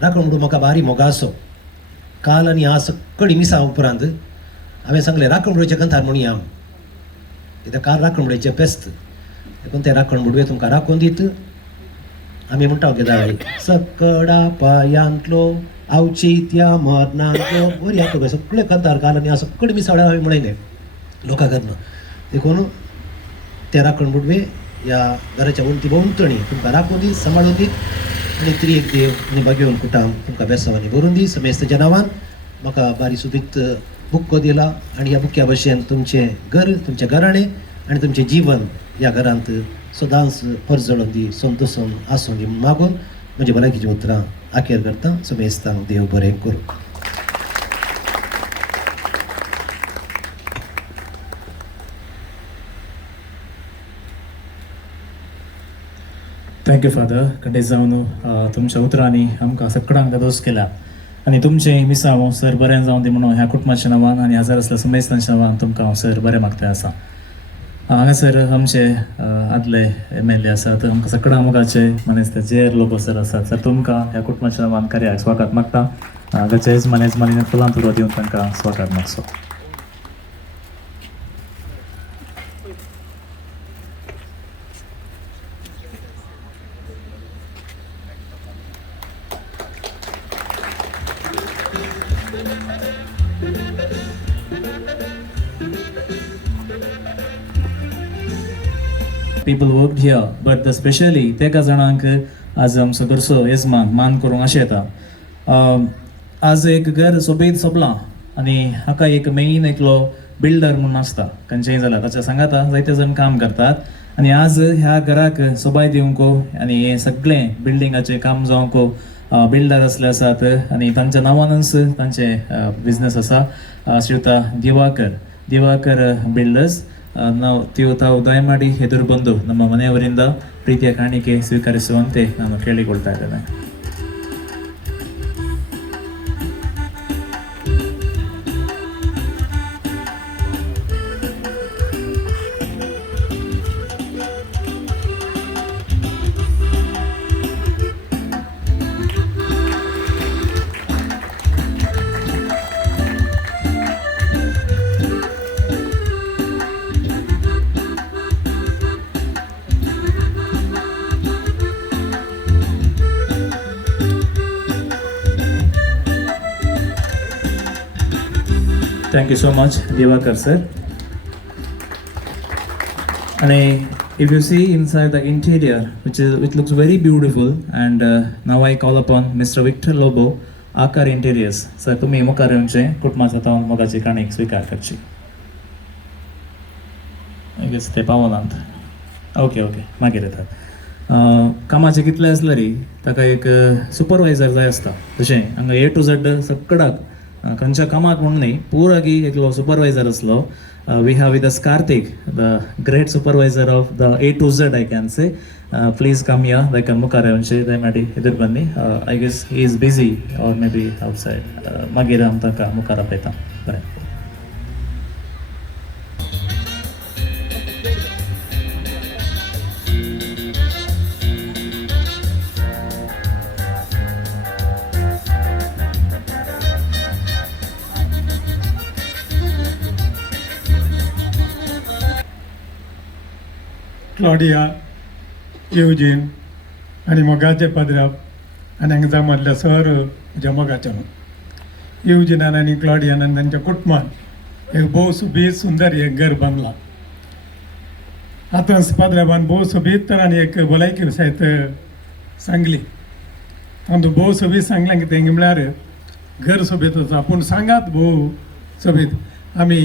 राखण म्हणून म्हाका भारी मोगासो. काल आनी आज सगळीं मिसां उपरांत हांवें सांगलें राखण म्हणूचे कंथार म्हणया, कित्याक काल राखण म्हणचे फेस्त देखून ते राखण म्हणवे तुमकां राखून दीत. आमी म्हणटा कितें सकडा पायांतलो आवचित्या मरणांतलो बरी आतां सगळे कंथार काल आनी आज सगळीं मिसावळ्या हांवें म्हणयले लोकां करना. देखून ते राखण म्हणवे ह्या घराच्या वंती भोंवतणी तुमकां राखून दी, सांबाळून दीत आनी त्री एक देव आनी भाग्यवन कुटाम तुमकां बेसावांनी भरून दी. समेस्ताच्या नांवान म्हाका बारी सुबीत बुक्को दिला आनी ह्या बुक्या भशेन तुमचें घर, तुमचें घराणें आनी तुमचें जीवन ह्या घरांत सदांच परजळून दी, संतोषून आसूं दी मागून म्हज्या भलायकेचीं उतरां आखेर करता. समेस्तांक देव बरें करूं. Thank you father. कडेच जावन तुमच्या उतरांनी आमकां सगळ्यांक दोस केला आनी तुमचें मिसांव सर बरें जावन दी म्हणून ह्या कुटुंबाच्या नांवान आनी हजार आसल्या समेस्तांच्या नांवान तुमकां हांव सर बरें मागता आसा. हांगासर आमचे आदले MLA आसात, आमकां सगळ्यां मोगाचे मनेज ते जेर लोबो सर आसात. सर तुमकां ह्या कुटुंबाच्या नांवान कार्याक स्वागत मागता. गचेज मनेज मालिनीत फुलां तुरो दिवन तांकां स्वागत मागसो. People worked here, but especially तेका जाणांक आज आमचो घरचो येजमान मान करूंक अशें येता. आज एक घर सोबीत सोबलां आनी हाका एक मेन एकलो बिल्डर म्हणून आसता खंयचेंय जाल्यार ताच्या सांगाता जायते जण काम करतात आनी आज ह्या घराक सोबाय दिवंक आनी हे सगळें बिल्डिंगाचें काम जावंक बिल्डर असले आसात आनी तांच्या नांवानच तांचे बिझनेस आसा. ಶ್ರೀಯುತ ದಿವಾಕರ್ ಬಿಲ್ಡರ್ಸ್ ತಾವು ದಯಮಾಡಿ ಎದುರು ಬಂದು ನಮ್ಮ ಮನೆಯವರಿಂದ ಪ್ರೀತಿಯ ಕಾಣಿಕೆ ಸ್ವೀಕರಿಸುವಂತೆ ನಾನು ಕೇಳಿಕೊಳ್ತಾ ಇದ್ದೇನೆ. Thank you so much, Divakar sir. And if you see inside the interior, which looks very beautiful, and now I call upon Mr. Victor Lobo, Akar Interiors. Sir, तुम्ही मुखार येवचे कुटुंबाचा तावन मोगाची काणीक स्वीकार करची. I guess ते पावनांत. ओके मागीर येतात. कामाचे कितले आसले री ताका एक सुपरवायझर जाय आसता. तशें हांगा A to Z सगळ्याक खंयच्या कामाक म्हणून न्ही पुरागी एकलो सुपरवायझर असलो we have with us Karthik the great supervisor of the A to Z I can say please come here like मुखार येवनशे दयमाटी एदर बन्नी I guess he is busy or maybe outside मागीर आमी ताका मुखार आपयता बरें क्लॉडिया युजीन आनी मोगाचे पदराप आनी हांगा जामल्ल्या सर म्हज्या मोगाच्या युजीनान आनी क्लॉडियानान तांच्या कुटुंबान एक भोव सुबीत सुंदर एक घर बांदलां आतां पदराबान भोव सोबीत तरान एक भलायकी सयत सांगली तातूंत भोव सोबीत सांगलें कितें म्हळ्यार घर सोबीत आसा पूण सांगात भोव सोबीत आमी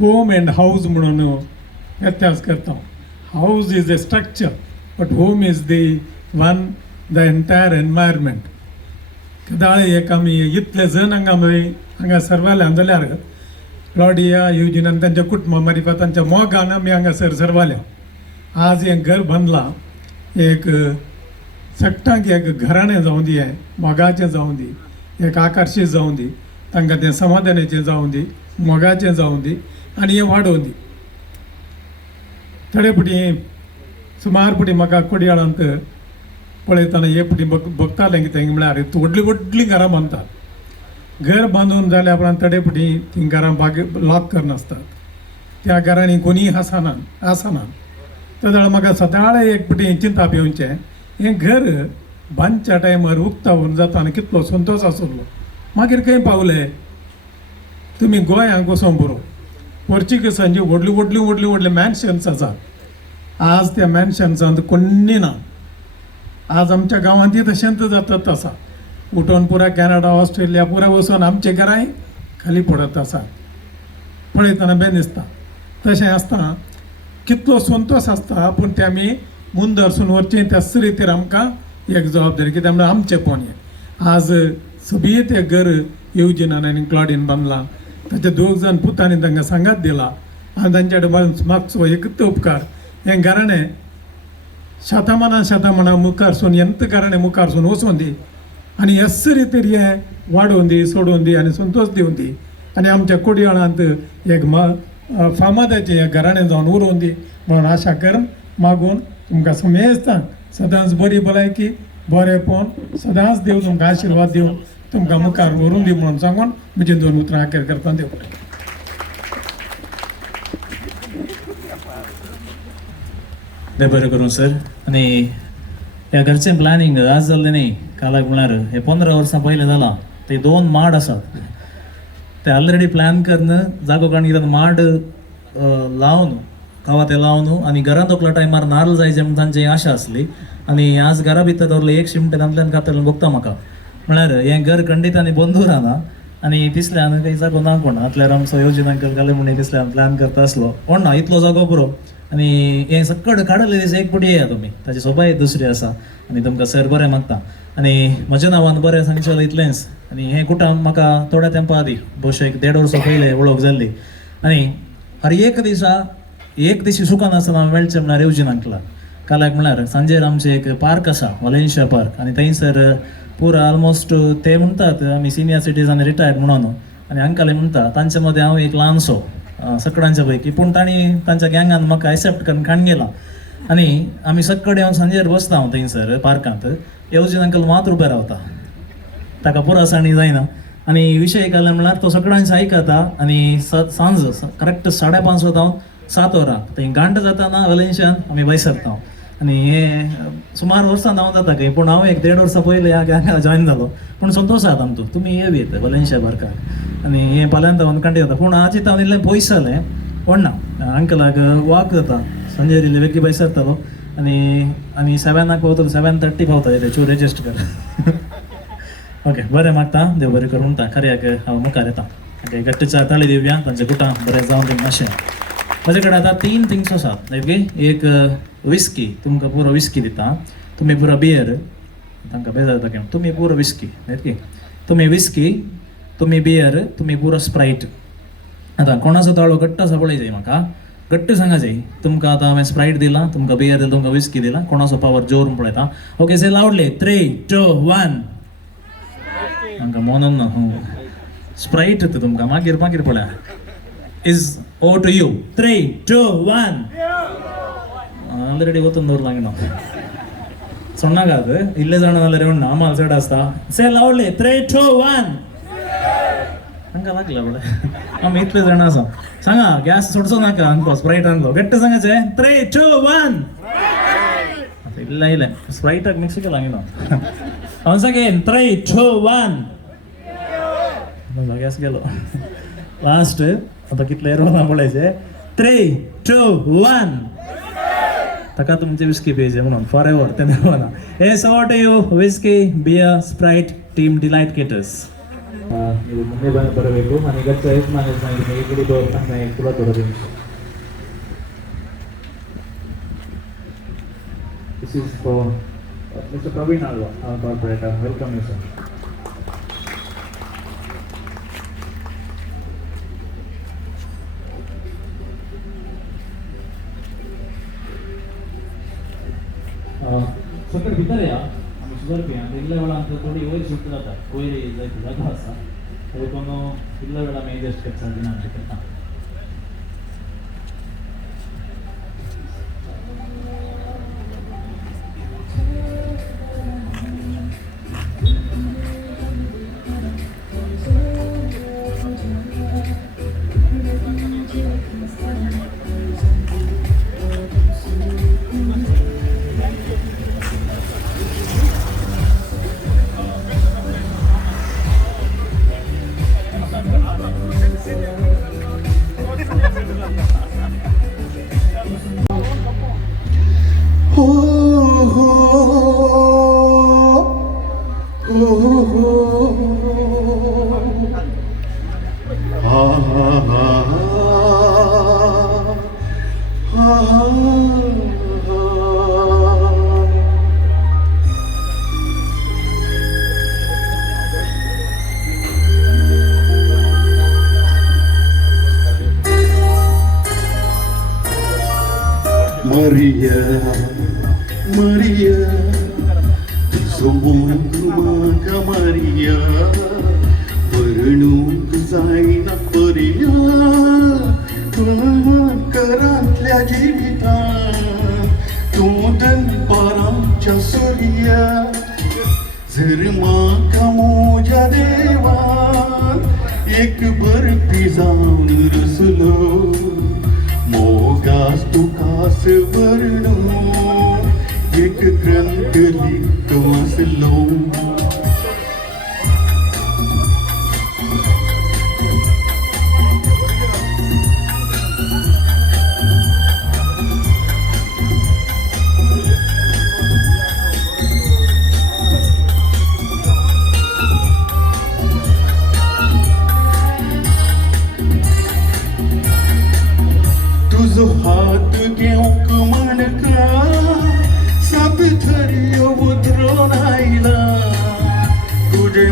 होम एंड हावज म्हणून व्यत्यास करता House is a structure, but home is the entire environment. कदाळे एक आमी इतले जण हांगा सर्वाले जाल्यार क्लॉडिया युजीनान तांच्या कुटुंबा मारिफत तांच्या मोगान आमी हांगासर सर्वाल्या आज एक घर बांदलां एक सट्टांक एक घराणें जावं दी मोगाचें जावं दी एक आकर्शीत जावं दी तांकां तें समाधानाचें जावं दी मोगाचें जावं दी आनी हें वाडोवन दी थोडे पुटी सुमार पुटी म्हाका कोडयाळांत पळयतना हे पुटी बघतालें कितें म्हळ्यार व्हडलीं व्हडलीं घरां बांदतात घर बांदून जाल्या उपरांत थोडे पुटी तीं घरां लॉक करनासतात त्या घरांनी कोणीय आसना तर म्हाका सदाळ एक पुटी चिंताप येवचें हें घर बांदच्या टायमार उक्ता व्हरून जाता आनी कितलो संतोश आसलो मागीर खंय पावले तुमी गोंयांक वचोंक बरो पोर्चुगीसांची व्हडली मॅन्शन्स आसात आज त्या मॅन्शन्सांत कोणी ना आज आमच्या गांवांतय तशेंच जातात आसा उठोन पुरा कॅनडा ऑस्ट्रेलिया पुरा वचून आमचे घरांय खाली पडत आसात पळयतना बेन दिसता तशें आसता कितलो संतोश आसता पूण ते आमी मुंदरसून वरचें त्याच रितीर आमकां एक जबाबदारी कित्याक म्हळ्यार आमचें पोन आज सोबीत एक घर युजीनान आनी क्लॉडीन बांदलां ताचे दोग जाण पुतांनी तांकां सांगात दिला आनी तांचे कडेन मागचो एकच उपकार हें घराणें शेतामना मुखारसून एंत घराणें मुखारसून वचोन दी आनी हेच रितीर हें वाडोवन दी सोडून दी आनी संतोश दिवन दी आनी आमच्या कोडयाळांत एक फामादाचें हें घराणें जावन उरोवन दी म्हणून आशा करून मागून तुमकां समेस्तांक सदांच बरी भलायकी बरेंपण सदांच देव तुमकां आशिर्वाद दिवन तुमकां मुखार व्हरून दी म्हणून सांगून म्हजी 2 उतरां आखेर करता देव देव बरें करूं सर आनी ह्या घरचें प्लॅनिंग आज जाल्लें न्ही कालाक म्हळ्यार हे 15 वर्सां पयलीं जालां ते 2 माड आसात ते ऑलरेडी प्लॅन करून जागो कारण कितें माड लावन खावा ते लावन आनी घरांत तकल्या टायमार नाल्ल जायचे म्हण तांची आशा आसली आनी आज घरा भितर दवरले एक शिमटेंतल्यान कातरलें बघता म्हाका म्हळ्यार हें घर खंडीत आनी बंदूर ना आनी तिसऱ्यान काही जागो ना कोण आतल्यार आमचो योजना घाले म्हणून तिसऱ्यान प्लॅन करता आसलो कोण ना इतलो जागो पुरो आनी हें सक्कड काडले दीस एक पुटी येया तुमी ताची सोबाय दुसरी आसा आनी तुमकां सर बरें मागता आनी म्हज्या नांवान बरें सांगचें इतलेंच आनी हें कुटान म्हाका थोड्या तेंपा आदी भोवशेक 1.5 वर्सां पयलें वळख जाल्ली आनी हर एक दिशी सुखान आसतना मेळचें म्हळ्यार येवजिनांकला कालाक म्हळ्यार सांजेर आमचें एक पार्क आसा वालेन्शिया पार्क आनी थंयसर पुरा ऑलमोस्ट ते म्हणटात आमी सिनियर सिटीजन रिटायर्ड म्हणून आनी अंकल म्हणटा तांचे मदें हांव एक ल्हानसो सकाळच्या पैकी पूण तांणी तांच्या गँगान म्हाका एक्सेप्ट करून काण गेला आनी आमी सक्कड येवन सांजेर बसता हांव थंयसर पार्कांत येवजीन अंकल मात उबे रावता ताका पुरो आसाणी जायना आनी विशय केले म्हळ्यार तो सकाळचे आयकता आनी सांज करेक्ट 5:30 वता 7 वरां थंय गांठ जाता वेलेंशान आमी भायर सरता आनी हे सुमार वर्सां हांव जाता खंय पूण हांव एक 1.5 वर्सां पयलीं ह्या गँगा जॉयन जालो पूण संतोश आसा आमचो तुमी येवीत वेलेंशिया पार्काक आनी हे फाल्यांत हांव कंटिन्यू जाता पूण आज हांव इल्लें पयस जालें कोण ना अंकलाक वॉक जाता संजेर इल्लें वेगळी भायर सरतालो आनी 7 पावतलो 7:30 पावता चूर एडजस्ट कर ओके बरें मागता देव बरें करून म्हणटा खऱ्याक हांव मुखार येता ओके गट्टच्या ताळी दिवया तांच्या गुटां बरें जावन दी मातशें म्हजे कडेन आतां 3 थिंग्स आसात ओके एक विस्की तुमकां पुरो विस्की दिता तुमी पुरो बियर तांकां बेजार जाता तुमी पुरो विस्की ओके तुमी विस्की तुम्ही बियर तुम्ही पुरो स्प्राईट आता कोणाचो ताळो घट्ट असा पळय जाय म्हाका घट्ट सांगा जाय तुमकां आतां हांवें स्प्राईट दिला तुमकां बियर दिला तुमकां विस्की दिला कोणाचो पावर जोरून पळयता ओके से लावडले 3, 2, 1 हांकां मोनन ना स्प्राईट तुमकां मागीर मागीर पळया is oh to you 3, 2, 1 already ಗೊತ್ತೊಂದವ್ರು ನಂಗೆ ಸೊಣ್ಣಾಗಾದ ಇಲ್ಲೇ ಜಾಣದಲ್ಲರೆ ಉಣ್ಣ ಅಮ್ಮ ಸೈಡ್ ಹಸ್ತಾ ಸೇ ಲೌಡ್ಲಿ 3, 2, 1 ಹಂಗ लागला बडे अम इतले जण आसा सांगा गॅस सोडचो नाका अनको स्प्राईट आणलो गट्ट सांगायचे 3, 2, 1 ಇಲ್ಲ ಇಲ್ಲ ಸ್ಪ್ರೈಟ್ ಆಗಿ ಮಿಕ್ಸ್ केला ना once again 3, 2, 1 गॅस गेलो लास्ट आता कितले रोना बोलायचे 3, 2, 1 तका तुमचे विस्की पेजे म्हणून फॉर एव्हर ते म्हणा हे so what you whisky beer Sprite Team Delight Caterers ನೀವು ಮುಂದೆ ಬರಬೇಕು ನನಗೆ ಗಚ್ಚ ಯಜಮಾನ ಈ ಕಡೆ ತೋರ್ತಾನೆ ಕುಲ ತೋರೋದು this is for mister Praveen Alva corporator welcome you sir सगळं भितर या आम्ही सुधार पिया इल्ल्या वेळा आमचं थोडी वयर शिफ्ट जाता वयर जायची जागा आसा देखून इल्ल्या वेळा आमी एडजस्ट करता दिना आमचे करता Maria, Maria, Somunga Maria, Vernuk Zaina Maria, Karantल्या जीविता, Tudan Paramcha Surya, Zirma Kamoja Deva, Ek bar pizaun Rusulo. मोगास तुकास वर्णो एक ग्रंथ लिखतो असलो तुझो हात घेऊक म्हणका सात थरियो उतरून आयला तुझे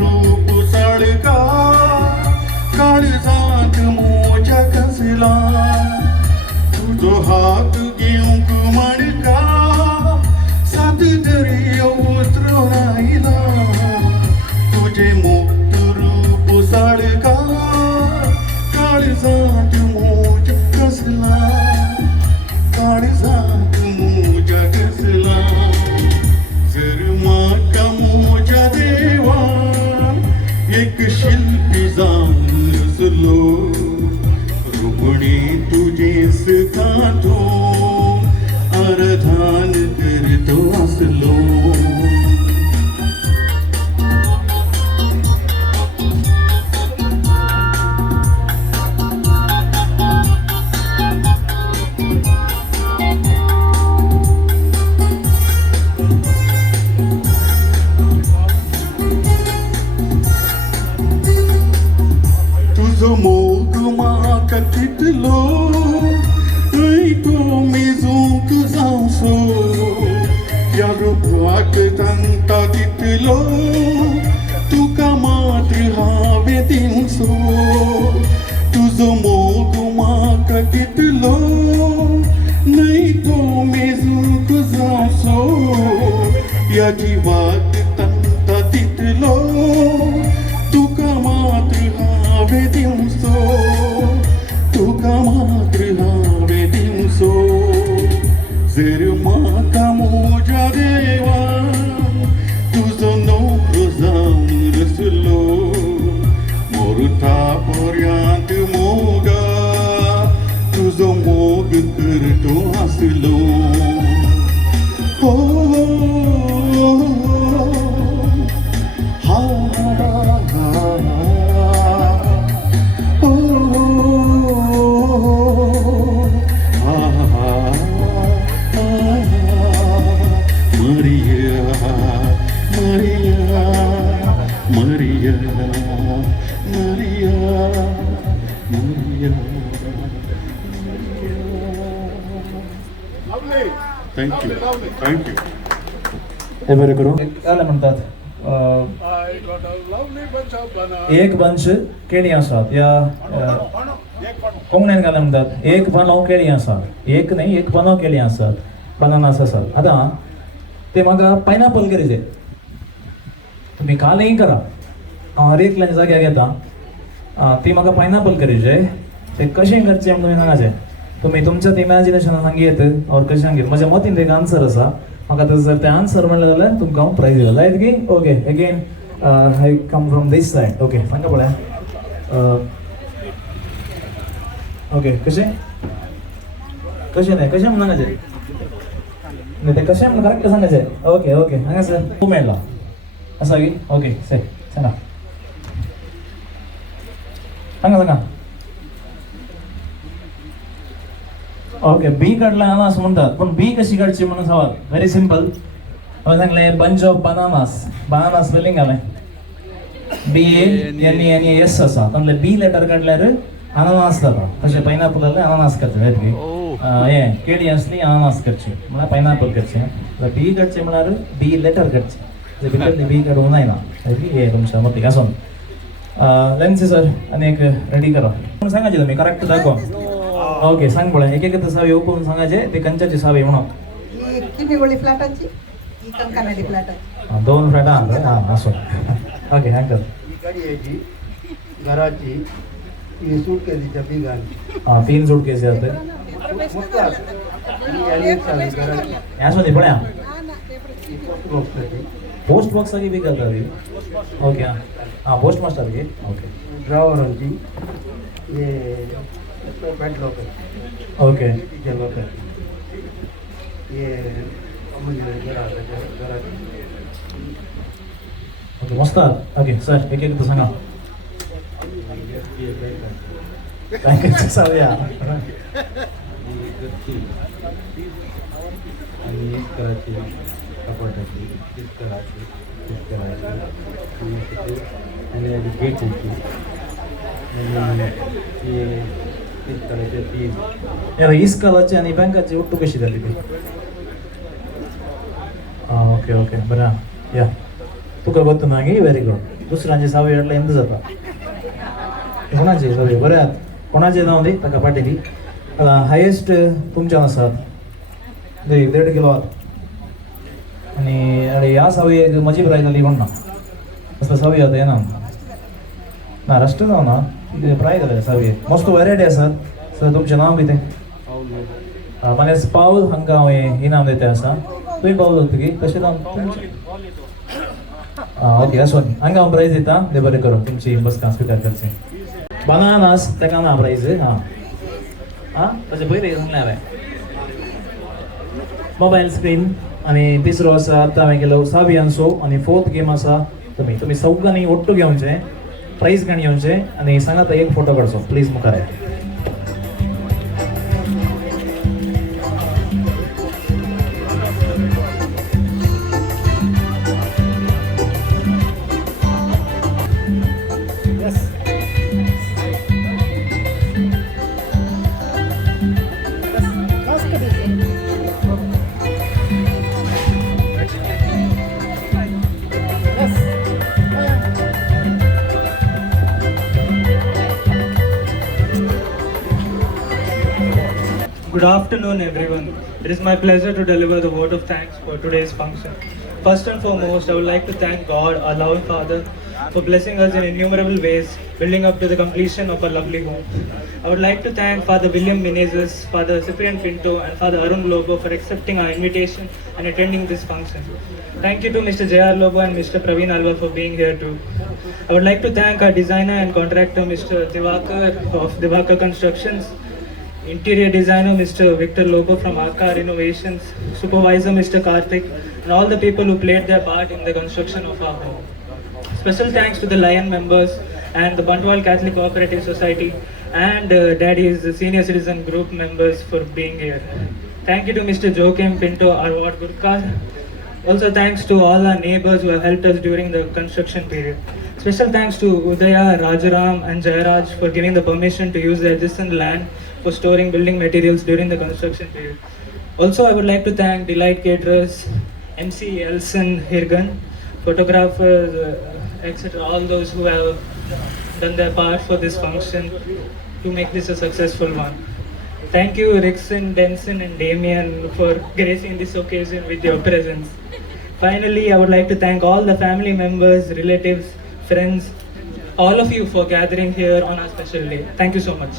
रूप साळका काळजात मोजा कसला तुझो हात घेऊक म्हणका सात थरियो उतरून आयला तुझे मुक्त रूप साळका काळजात मोजा कसला काळजात मोजा कसला तितलो नाही तो मेजूक जावचो या जिवाक तंता तितलो तुका मात्र हांवें दिवचो तुका मात्र हांवें दिवचो जर म्हाका म्हज्या देवान तुजो नोकरो जावन रचलो मोरता पर्यंत मोगा तुजो मोग करतो आसलो हा Maria, Maria, Maria, Maria, Maria. Thank you, thank you. हे बरे करू काय म्हणतात एक बंच केळी आसात या कोंकणीन काय म्हणतात एक पानो केळी आसात एक नाही एक पानो केळी आसात बनानास आसात आता ते म्हाका पायनॅपल करीचे तुम्ही कालय करा हांव हर एकल्या जाग्यार घेता ती म्हाका पायनॅपल करीचे ते कशें करचें म्हण तुमी सांगाचें तुमी तुमच्यात इमॅजिनेशनान सांगीत और कशें सांगीत म्हज्या मतीन एक आन्सर आसा म्हाका जर ते आन्सर म्हणलें जाल्यार तुमकां हांव प्रायज दिला लायक की okay again I come from this side okay सांगा पळय ओके कशें कशें न्हय कशें म्हणून सांगाचें नाही ते कशें म्हणून करेक्ट सांगाचें ओके ओके हांगा सर तूं मेळ्ळा आसा की ओके से सांगा सांगा सांगा ओके बी काढला अनास म्हणतात पण बी कशी काढची म्हणून सवाल व्हेरी सिंपल हांवें सांगलें बंच ऑफ बनानास स्पेलिंग घालें BANANAS आसा तातूंतले बी लेटर काडल्यार अनानास जाता तशें पायनॅपल जाल्यार अनानास करचें हें केळी असली अनानास करची म्हळ्यार पायनॅपल करचें बी काडचें म्हळ्यार बी लेटर काडचें भितरली बी काडूंक जायना हे तुमच्या मतीक आसून लेन्सी सर आनी एक रेडी करा पूण सांगाचें तुमी करेक्ट दाखोवन ओके सांग पळय एक एक सावी ओपन सांगायचे ते कंचाची सावी म्हणून ही किमीवळी फ्लॅटाची ही कंकनाडी फ्लॅटाची दोन फ्लॅटां हां असो ओके हां कर ही गाडयेची घराची ही सूटकेसीच्या बिगांची हां 3 सूटकेसी आसा ते ही आनी एक सावी घराची हें आसो न्ही पळय ही पोस्ट बॉक्साची पोस्ट बॉक्साची बी करता ती ओके हां पोस्ट मास्टर की ओके ड्रावरांची हे पेटलॉकर ओके तिच्या लॉकर हे म्हणजे घराची ओके मस्त ओके सर एक एक सांगा काय करायचं सावया आणि एक कराची कपाटाची तीच कराची आणि आधी गेटची आणि हे तीच करायचे तीन यार इस्कालाची आणि बँकाची ಒಟ್ಟು कशी झाली ती हां ओके ओके बरं या तुका ಗೊತ್ತು नागी व्हेरी गुड दुसऱ्यांची सावय म्हटलं ಎಂತ जाता कोणाची सावय बऱ्यात कोणाची जाऊन दी ताका पाटी हायेस्ट तुमच्यान आसात 1.5 किलो आणि अरे ह्या सावयेक म्हजी प्रायज आली कोण ना असं सावय आता येना ना राष्ट्र जाऊ ना प्रायज आले सावयेक मस्त व्हरायटी आसात सर तुमचें नांव कितें माने पावल हांकां हांव इनाम दिता आसा तुवें पावल होता की तशें जावन ओके असो हांगा हांव प्रायज दिता देव बरें करूं तुमची बसका स्विकार करचें बनानास ताका ना प्रायज हां हां तशें पयलीं सांगलें हांवें मोबायल स्क्रीन आनी तिसरो आसा आतां हांवें केलो सावियांचो आनी फोर्थ गेम आसा तुमी सगळ्यांनी ओट्टू घेवचें प्रायज घेवन येवचें आनी सांगात एक फोटो काडचो प्लीज मुखार येया Good afternoon, everyone. It is my pleasure to deliver the word of thanks for today's function. First and foremost, I would like to thank God, our loving Father, for blessing us in innumerable ways, building up to the completion of a lovely home. I would like to thank Father William Menezes, Father Cyprian Pinto, and Father Arun Lobo for accepting our invitation and attending this function. Thank you to Mr. J.R. Lobo and Mr. Praveen Alva for being here too. I would like to thank our designer and contractor, Mr. Divakar of Divakar Constructions, interior designer Mr. Victor Lobo from Akar Innovations, supervisor Mr. Karthik, and all the people who played their part in the construction of our home. Special thanks to the Lion members and the Bantwal Catholic Cooperative Society and Daddy's Senior Citizen Group members for being here. Thank you to Mr. Joakim Pinto, our ward Gurkar. Also thanks to all our neighbors who have helped us during the construction period. Special thanks to Udaya, Rajaram and Jayaraj for giving the permission to use the adjacent land for storing building materials during the construction period. Also, I would like to thank Delight Caterers, MC Elson Hirgan, photographers, etc., all those who have done their part for this function to make this a successful one. Thank you, Rickson, Denson, and Damien for gracing this occasion with your presence. Finally, I would like to thank all the family members, relatives, friends, all of you for gathering here on our special day. Thank you so much.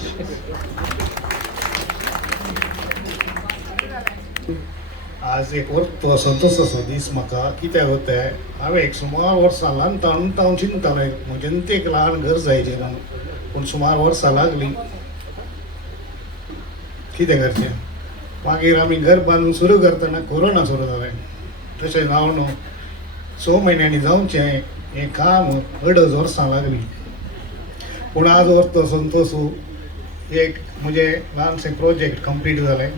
आज एक वर्त संतोषाचो दीस म्हाका कित्याक होता हांवें एक सुमार वर्सां ल्हान चिंततालें म्हजें एक ल्हान घर जायचें म्हणून पूण सुमार वर्सां लागलीं कितें करचें मागीर आमी घर बांदून सुरू करतना कोरोना सुरू जालें तशें जावन 6 म्हयन्यांनी जावचें हें काम 2.5 वर्सां लागलीं पूण आज वर्त संतोश एक म्हजें ल्हानशें प्रोजेक्ट कंप्लीट जालें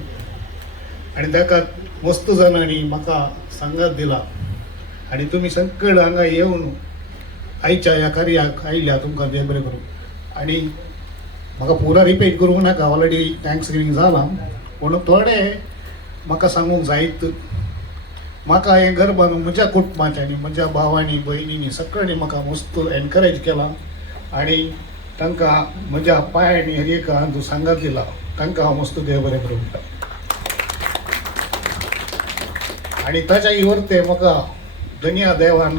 आनी ताका मस्त जाणांनी म्हाका सांगात दिला आनी तुमी सगळे हांगा येवन आयच्या ह्या कार्याक आयल्या तुमकां देव बरें करूं आनी म्हाका पुरा रिपीट करूंक नाका ऑलरेडी थँक्स गिवींग जालां पूण थोडे म्हाका सांगूंक जायत म्हाका हें घर बांदून म्हज्या कुटुंबाच्यांनी म्हज्या भावांनी भयणींनी सगळ्यांनी म्हाका मस्त एनकरेज केलां आनी तांकां म्हज्या पांयांनी हर एक हांव सांगात दिला तांकां हांव मस्त देव बरें करूं म्हणटा आनी ताच्या इवर्ते म्हाका दुनिया देवान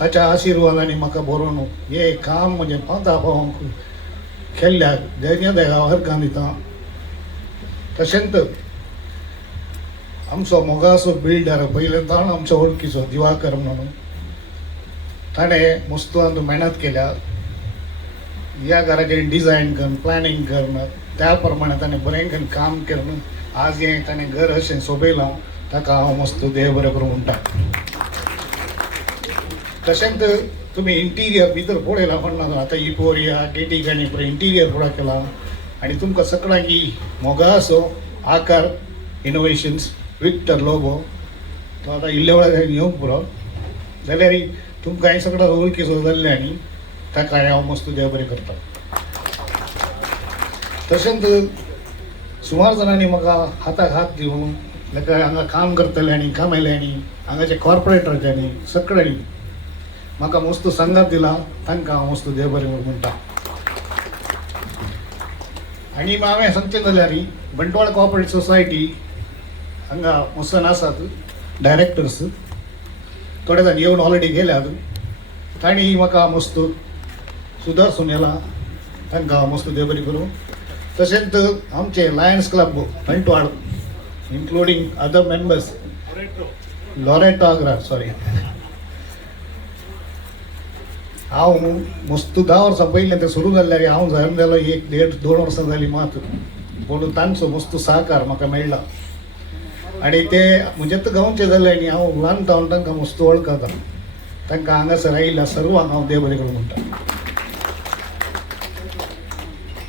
ताच्या आशिर्वादांनी म्हाका बरोवन हें काम म्हणजे 5 पावंक केल्ल्याक दुनिया देवा हरकां दिता तशेंच आमचो मोगाचो बिल्डर पयलेंतान आमच्या वळखीचो दिवाकर म्हणून ताणें मस्तवान मेहनत केल्या ह्या घराचें डिजायन करून प्लॅनिंग करून त्या प्रमाणे ताणें बरें काम केलें आज हें ताणें घर अशें सोबयलां ताका हांव मस्त देव बरें करूं म्हणटा तशेंच तुमी इंटिरियर भितर पळयलां म्हणना आतां ही पोरया गेटीक आनी पळय इंटिरियर थोडा केला आनी तुमकां सगळ्यांक ही मोगाचो आकार इनोवेशन्स विक्टर लोबो तो आतां इल्ल्या वेळार येवंक पुरो जाल्यार तुमकां हांवें सगळ्यां वळखीचो जाल्ले आनी ताका हांव मस्त देव बरें करता तशेंच सुमार जाणांनी म्हाका हाताक हात दिवन ताका हांगा काम करतल्यांनी कामायल्यांनी हांगाच्या कॉर्पोरेटरांच्यांनी सगळ्यांनी म्हाका मस्त सांगात दिला तांकां हांव मस्त देव बरें म्हणटा आनी हांवें सांगचें जाल्यार बंटवाळ कोऑपरेटीव सोसायटी हांगा मसन आसात डायरेक्टर्स थोडे जाण येवन ऑलरेडी गेल्यात तांणी म्हाका मस्त सुदार सुनेला तांकां हांव मस्त देव बरें करूं तशेंच आमचे Lions Club Bantwal including other members, Loreto Agra, sorry. हांव मस्त 10 वर्सां पयलें तें सुरू जाल्ल्यार हांव जावन जालो 1.5-2 वर्सां जालीं मात पूण तांचो मस्त सहकार म्हाका मेळ्ळा आनी ते म्हजेच गांवचे जाले आनी हांव ल्हानपणांत तांकां मस्त वळखता तांकां हांगासर आयिल्ल्या सर्वांक हांव देव बरें करूं म्हणटा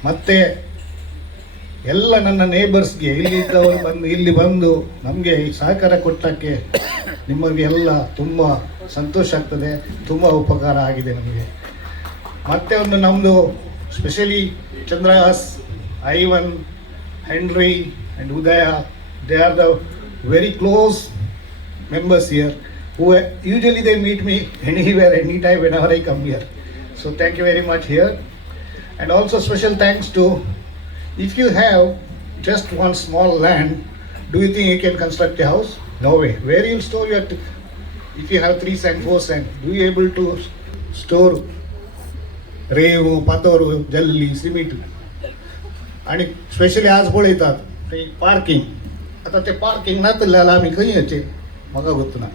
ಮತ್ತೆ ಎಲ್ಲ ನನ್ನ ನೇಬರ್ಸ್ಗೆ ಇಲ್ಲಿ ಬಂದು ನಮಗೆ ಸಹಕಾರ ಕೊಟ್ಟಕ್ಕೆ ನಿಮಗೆ ಎಲ್ಲ ತುಂಬ ಸಂತೋಷ ಆಗ್ತದೆ ತುಂಬ ಉಪಕಾರ ಆಗಿದೆ ನಮಗೆ ಮತ್ತೆ ಒಂದು ನಮ್ಮದು specially Chandrahas Ivan Henry and Udaya they are the very close members here who usually they meet me anywhere anytime whenever I come here, so thank you very much here. And also special thanks to, if you have just one small land, do you think you can construct a house? No way. Where you store your, if you have 3 cent, 4 cent, do you able to store रेव, पातोर, जल्ली, cement आणि specially आज पळयतात ते पार्किंग. आता ते पार्किंग नातल्याला आमी खंय येचे म्हाका वतना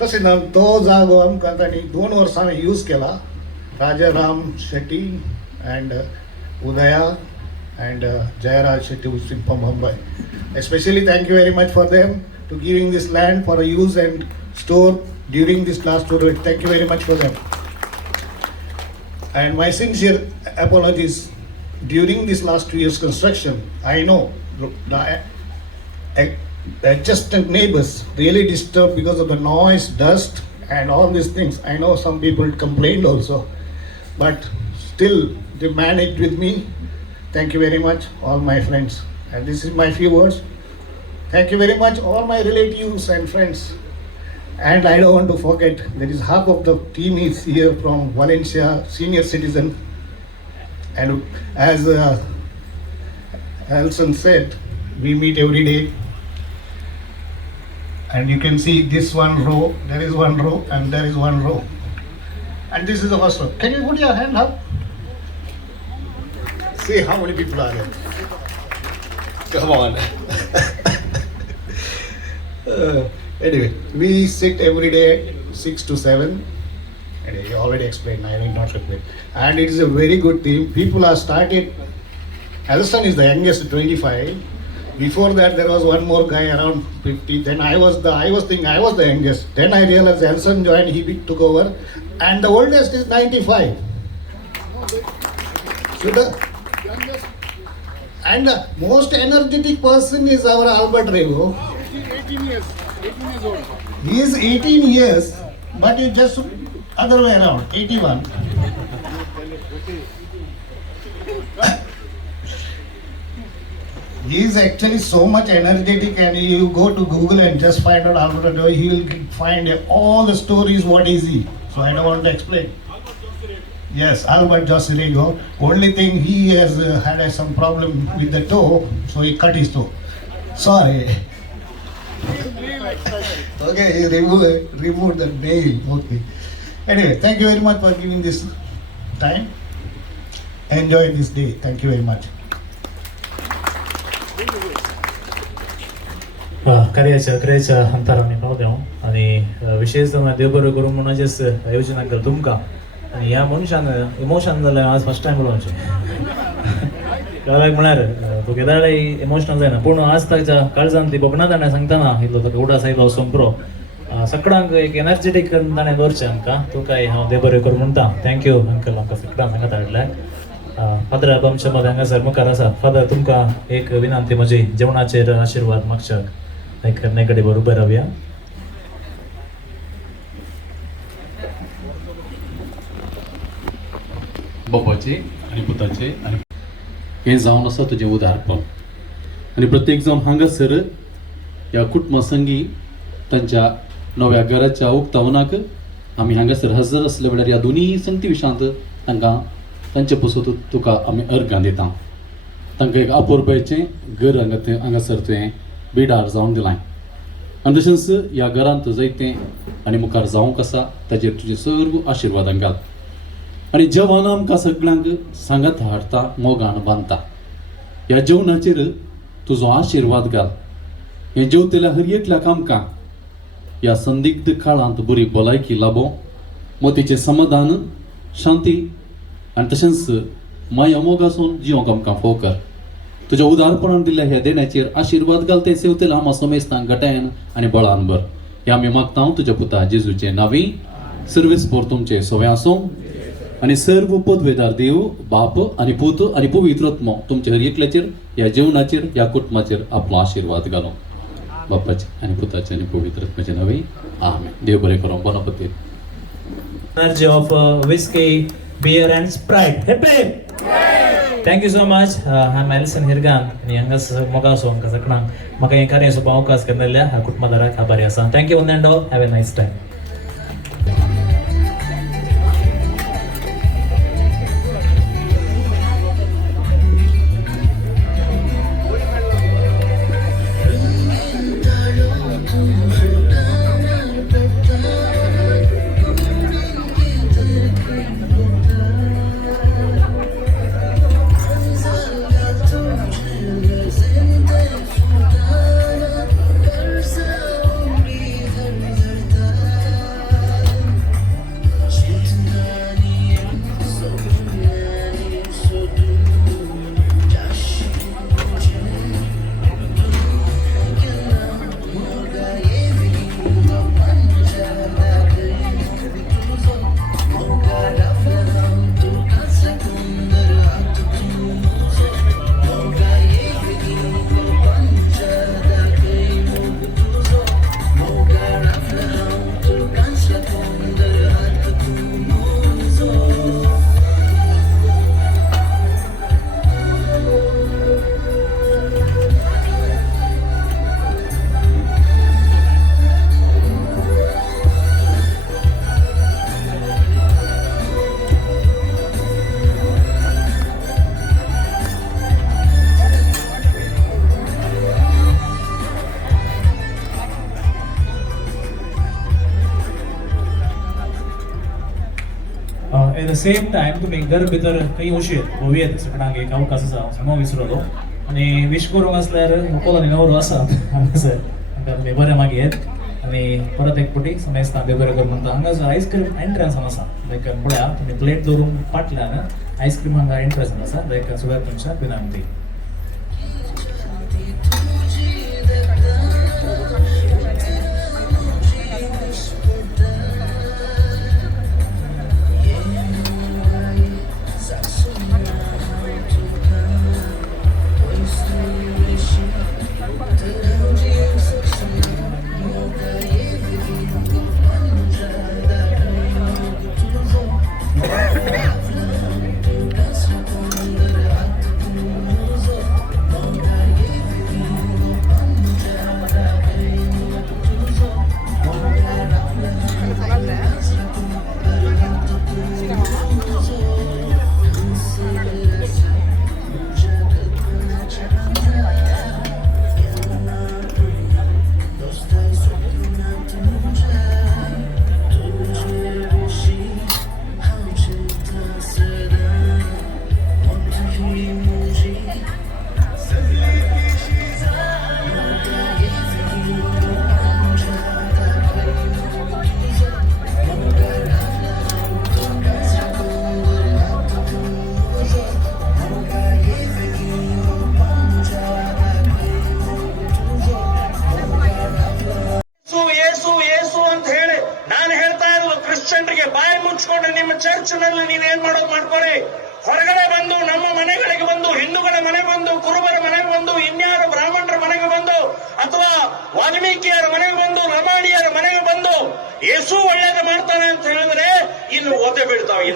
तशें ना तो जागो आमकां ताणी 2 वर्सां हांवें यूज केला. Rajaram Shetty and Udaya and Jayaraj Shetty from Mumbai. Especially thank you very much for them to giving this land for a use and store during this last tour. Thank you very much for them. And my sincere apologies during this last 2 years construction. I know the adjacent neighbors really disturbed because of the noise, dust and all these things. I know some people complained also, but still they managed with me. Thank you very much all my friends. And this is my few words. Thank you very much all my relatives and friends. And I don't want to forget, there is half of the team is here from Valencia, senior citizen. And as Alson said, we meet every day. And you can see this one row, there is one row, and there is one row. And this is the first row. Can you put your hand up? See how many people are there. Come on. Anyway, we sit every day 6 to 7. Anyway, you already explained, I need not repeat. And it is a very good team. People are started. Alson is the youngest, 25. Before that, there was one more guy around 50. Then I was thinking I was the youngest. Then I realized Alson joined, he took over. And the oldest is 95. So the youngest. And the most energetic person is our Albert Revo. 18 years old. He is 18 years, but you just other way around, 81. He is actually so much energetic, and you go to Google and just find out Albert Revo, he will find all the stories, what is he. So I don't want to explain. Yes, Albert Josirigo. Only thing he has had some problem with the toe, so he cut his toe. Sorry. Okay, he removed the nail. Okay. Anyway, thank you very much for giving this time. Enjoy this day. Thank you very much. कार्याच्या अंतर आमी पावल्या आनी विशेष देव बरो करूं म्हणूनच योजना केली तुमकां. आनी ह्या मनशान इमोशन जालें आज फर्स्ट टायम उलोवचें कळ्ळें म्हळ्यार तुगे दाडे इमोशनल जायना पूण आज ताच्या काळजान ती बगना ताणें सांगतना इतलो ताका उडास आयलो सोंपरो सगळ्यांक एक एनर्जेटीक ताणें दवरचें आमकां तुकाय हांव देव बरें करूं म्हणटा. थँक्यू अंकल आमकां सगळ्यांक हांगा धाडल्याक. फादर आमच्या मदें हांगासर मुखार आसा. फादर तुमकां एक विनंती म्हजी जेवणाचेर आशिर्वाद मागच्याक एक कडेन बरोबर रावया. बापाचे आणि पुताचे आणि हे जावन आसा तुजें उदारपण आनी प्रत्येक जावन हांगासर ह्या कुटुंबासंगी तांच्या नव्या घराच्या उक्तावणाक आमी हांगासर हजर आसले वेळार ह्या दोनी संगती विशांत तांकां तांचे पसून तुका आमी अर्गां दिता. तांकां एक अपुरबायेचें घर हांगासर तुवें बिडार जावन दिलां आनी तशेंच ह्या घरांत जायतें आनी मुखार जावंक आसा ताचेर तुजे सर्व आशिर्वादां घाल. आणि जेवण आमकां सगळ्यांक सांगात हाडटा मोगान बांदता. ह्या जेवणाचेर तुजो आशिर्वाद घाल. हे जेवतल्या हर एकल्याक आमकां ह्या संदिग्ध काळांत बरी भलायकी लाभो मोतीचें समाधान शांती आनी तशेंच माया मोगासून जिवंक आमकां फोव कर. तुज्या उदारपणान दिल्ल्या ह्या देण्याचेर आशिर्वाद घाल. ते सेवतेला आमा समेस्तांक घटायन आनी बळान भर. हे आमी मागता तुज्या पुता जेजूचे नांवी. सर्वेस पोर तुमचे सवय आसूं आणि सर्व पदवेदार देव बाप आणि पूत आणि पवित्रत्म तुमच्या हर एकल्याचेर ह्या जेवणाचेर ह्या कुटुंबाचेर आपलो आशिर्वाद घालो. बापाचे आणि पुताचे आणि पवित्रत्माचे नांवी आमेन. देव बरें करूं. बोन पतीर. Energy of whiskey, beer and Sprite. Hip hip! Thank you so much. I'm Alison Hirgan. आणि हांगास मोगासो हांकां सगळ्यांक म्हाका हें कार्य सोंपा अवकाश केल्ल्या ह्या कुटुंबादाराक आभारी आसा. Thank you one and all. Have a nice time. At the same time तुमी घर भितर खंय वचयत भोंवयत सगळ्यांक एक अवकाश आसा समो विसरलो आनी विश करूंक आसल्यार व्हंकल आनी नवरो आसात हांगासर तांकां तुमी बरें मागयेत आनी परत एक फावटी समेस्तां देव बरें कर म्हणटा हांगासर आयस्क्रीम एंट्रन्सान आसा लायक पळया तुमी प्लेट दवरून फाटल्यान आयस्क्रीम हांगा एंट्रन्सान आसा लायक सगळ्या तुमच्या विनंती. ಕ್ರಿಶ್ಚಿಯನ್ರಿಗೆ ಬಾಯಿ ಮುಚ್ಕೊಂಡು ನಿಮ್ಮ ಚರ್ಚ್ನಲ್ಲಿ ನೀವೇನ್ ಮಾಡೋದು ಮಾಡ್ಕೊಳ್ಳಿ. ಹೊರಗಡೆ ಬಂದು ನಮ್ಮ ಮನೆಗಳಿಗೆ ಬಂದು ಹಿಂದೂಗಳ ಮನೆಗೆ ಬಂದು ಕುರುಬರ ಮನೆಗೆ ಬಂದು ಇನ್ಯಾರು ಬ್ರಾಹ್ಮಣರ ಮನೆಗೆ ಬಂದು ಅಥವಾ ವಾಲ್ಮೀಕಿಯರ ಮನೆಗೆ ಬಂದು ಲಮಾಣಿಯರ ಮನೆಗೆ ಬಂದು ಯೇಸು ಒಳ್ಳೇದು ಮಾಡ್ತಾನೆ ಅಂತ ಹೇಳಿದ್ರೆ ಇನ್ನು ಓದೇ ಬೀಳ್ತಾವೆ.